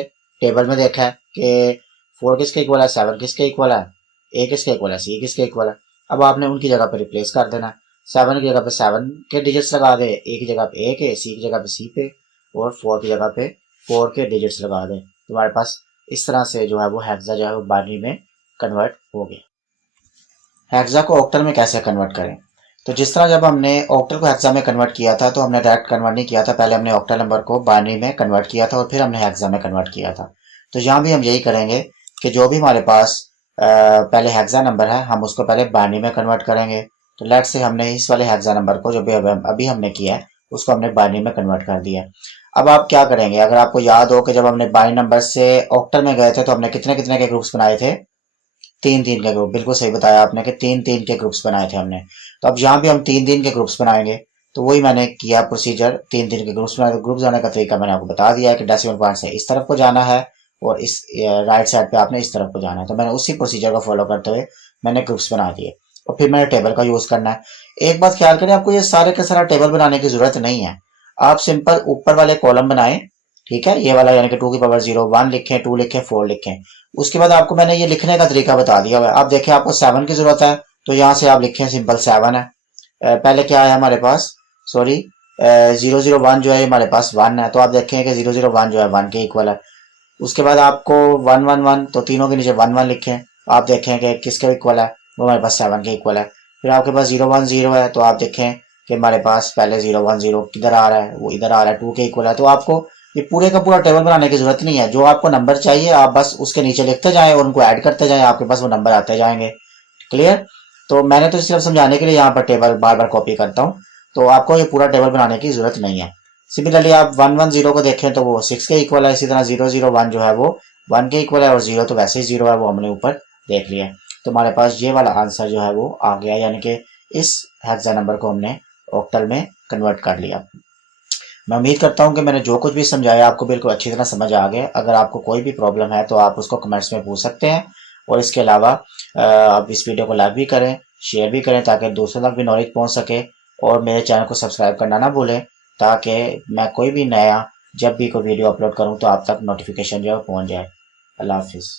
टेबल में देखा है कि 4 किसके इक्वल है, 7 किसके इक्वल है, ए किसके इक्वल है, सी किसके इक्वल है। अब आपने उनकी जगह पर रिप्लेस कर देना है। 7 की जगह पे 7 के डिजिट्स लगा दे, ए की जगह पे ए के, सी की जगह पे सी पे, और 4 की जगह पे 4 के डिजिट्स लगा दे। तो हमारे पास इस तरह से जो है वो हेक्सा जो है वो बाइनरी में कन्वर्ट हो गया। हेक्सा को ऑक्टल में कैसे कन्वर्ट करें, तो जिस तरह जब हमने ऑक्टल को हेक्सा में कन्वर्ट किया था तो हमने डायरेक्ट कन्वर्ट नहीं किया था, पहले हमने ऑक्टल नंबर को बाइनरी में कन्वर्ट किया था और फिर हमने हेक्सा में कन्वर्ट किया था। तो यहाँ भी हम यही करेंगे कि जो भी हमारे पास पहले हेक्सा नंबर है हम उसको पहले बाइनरी में कन्वर्ट करेंगे। तो लेट से हमने इस वाले हेक्सा नंबर को जो भी अभी हमने किया है उसको हमने बाइनरी में कन्वर्ट कर दिया। अब आप क्या करेंगे, अगर आपको याद हो कि जब हमने बाइनरी नंबर से ऑक्टल में गए थे तो हमने कितने कितने के ग्रुप्स बनाए थे, 3-3 के ग्रुप। बिल्कुल सही बताया आपने कि 3-3 के ग्रुप्स बनाए थे हमने। तो अब यहाँ भी हम 3-3 के ग्रुप्स बनाएंगे। तो वही मैंने किया प्रोसीजर, 3-3 के ग्रुप्स बनाए। ग्रुप्स बनाने का तरीका मैंने आपको बता दिया है कि डेसिमल पॉइंट से इस तरफ को जाना है और इस राइट साइड पे आपने इस तरफ को जाना है। तो मैंने उसी प्रोसीजर को फॉलो करते हुए मैंने ग्रुप्स बना दिए और फिर मैंने टेबल का यूज करना है। एक बात ख्याल करें, आपको ये सारे का सारा टेबल बनाने की जरूरत नहीं है। आप सिंपल ऊपर वाले कॉलम बनाएं, ठीक है, ये वाला, यानी कि 2 की पावर 0, 1 लिखें, 2 लिखें, 4 लिखें। उसके बाद आपको मैंने ये लिखने का तरीका बता दिया हुआ है। आप देखें आपको 7 की जरूरत है तो यहाँ से आप लिखें सिंपल 7 है। पहले क्या है हमारे पास, सॉरी 001 जो है हमारे पास 1 है, तो आप देखें कि 001 जो है 1 के इक्वल है। उसके बाद आपको 111, तो तीनों के नीचे 1 लिखें, आप देखें कि किसके इक्वल है, वो हमारे पास 7 के इक्वल है। फिर आपके पास 010 है तो आप देखें कि हमारे पास पहले 010 किधर आ रहा है, वो इधर आ रहा है, 2 के इक्वल है। तो आपको ये पूरे का पूरा टेबल बनाने की जरूरत नहीं है। जो आपको नंबर चाहिए आप बस उसके नीचे लिखते जाएं और उनको ऐड करते जाएं, आपके पास वो नंबर आते जाएंगे। क्लियर? तो मैंने तो सिर्फ समझाने के लिए यहाँ पर टेबल बार बार कॉपी करता हूँ, तो आपको ये पूरा टेबल बनाने की जरूरत नहीं है। सिमिलरली आप 110 को देखें तो वो 6 के इक्वल है, इसी तरह 001 जो है वो 1 के इक्वल है, और 0 तो वैसे ही 0 है, वो हमने ऊपर देख लिया। तो हमारे पास ये वाला आंसर जो है वो आ गया, यानी कि इस हेक्सा नंबर को हमने ऑक्टल में कन्वर्ट कर लिया। मैं उम्मीद करता हूँ कि मैंने जो कुछ भी समझाया आपको बिल्कुल अच्छी तरह समझ आ गया। अगर आपको कोई भी प्रॉब्लम है तो आप उसको कमेंट्स में पूछ सकते हैं, और इसके अलावा आप इस वीडियो को लाइक भी करें, शेयर भी करें, ताकि दूसरों तक भी नॉलेज पहुँच सके। और मेरे चैनल को सब्सक्राइब करना ना भूलें, ताकि मैं कोई भी नया जब भी कोई वीडियो अपलोड करूँ तो आप तक नोटिफिकेशन जो है पहुँच जाए। अल्लाह हाफिज़।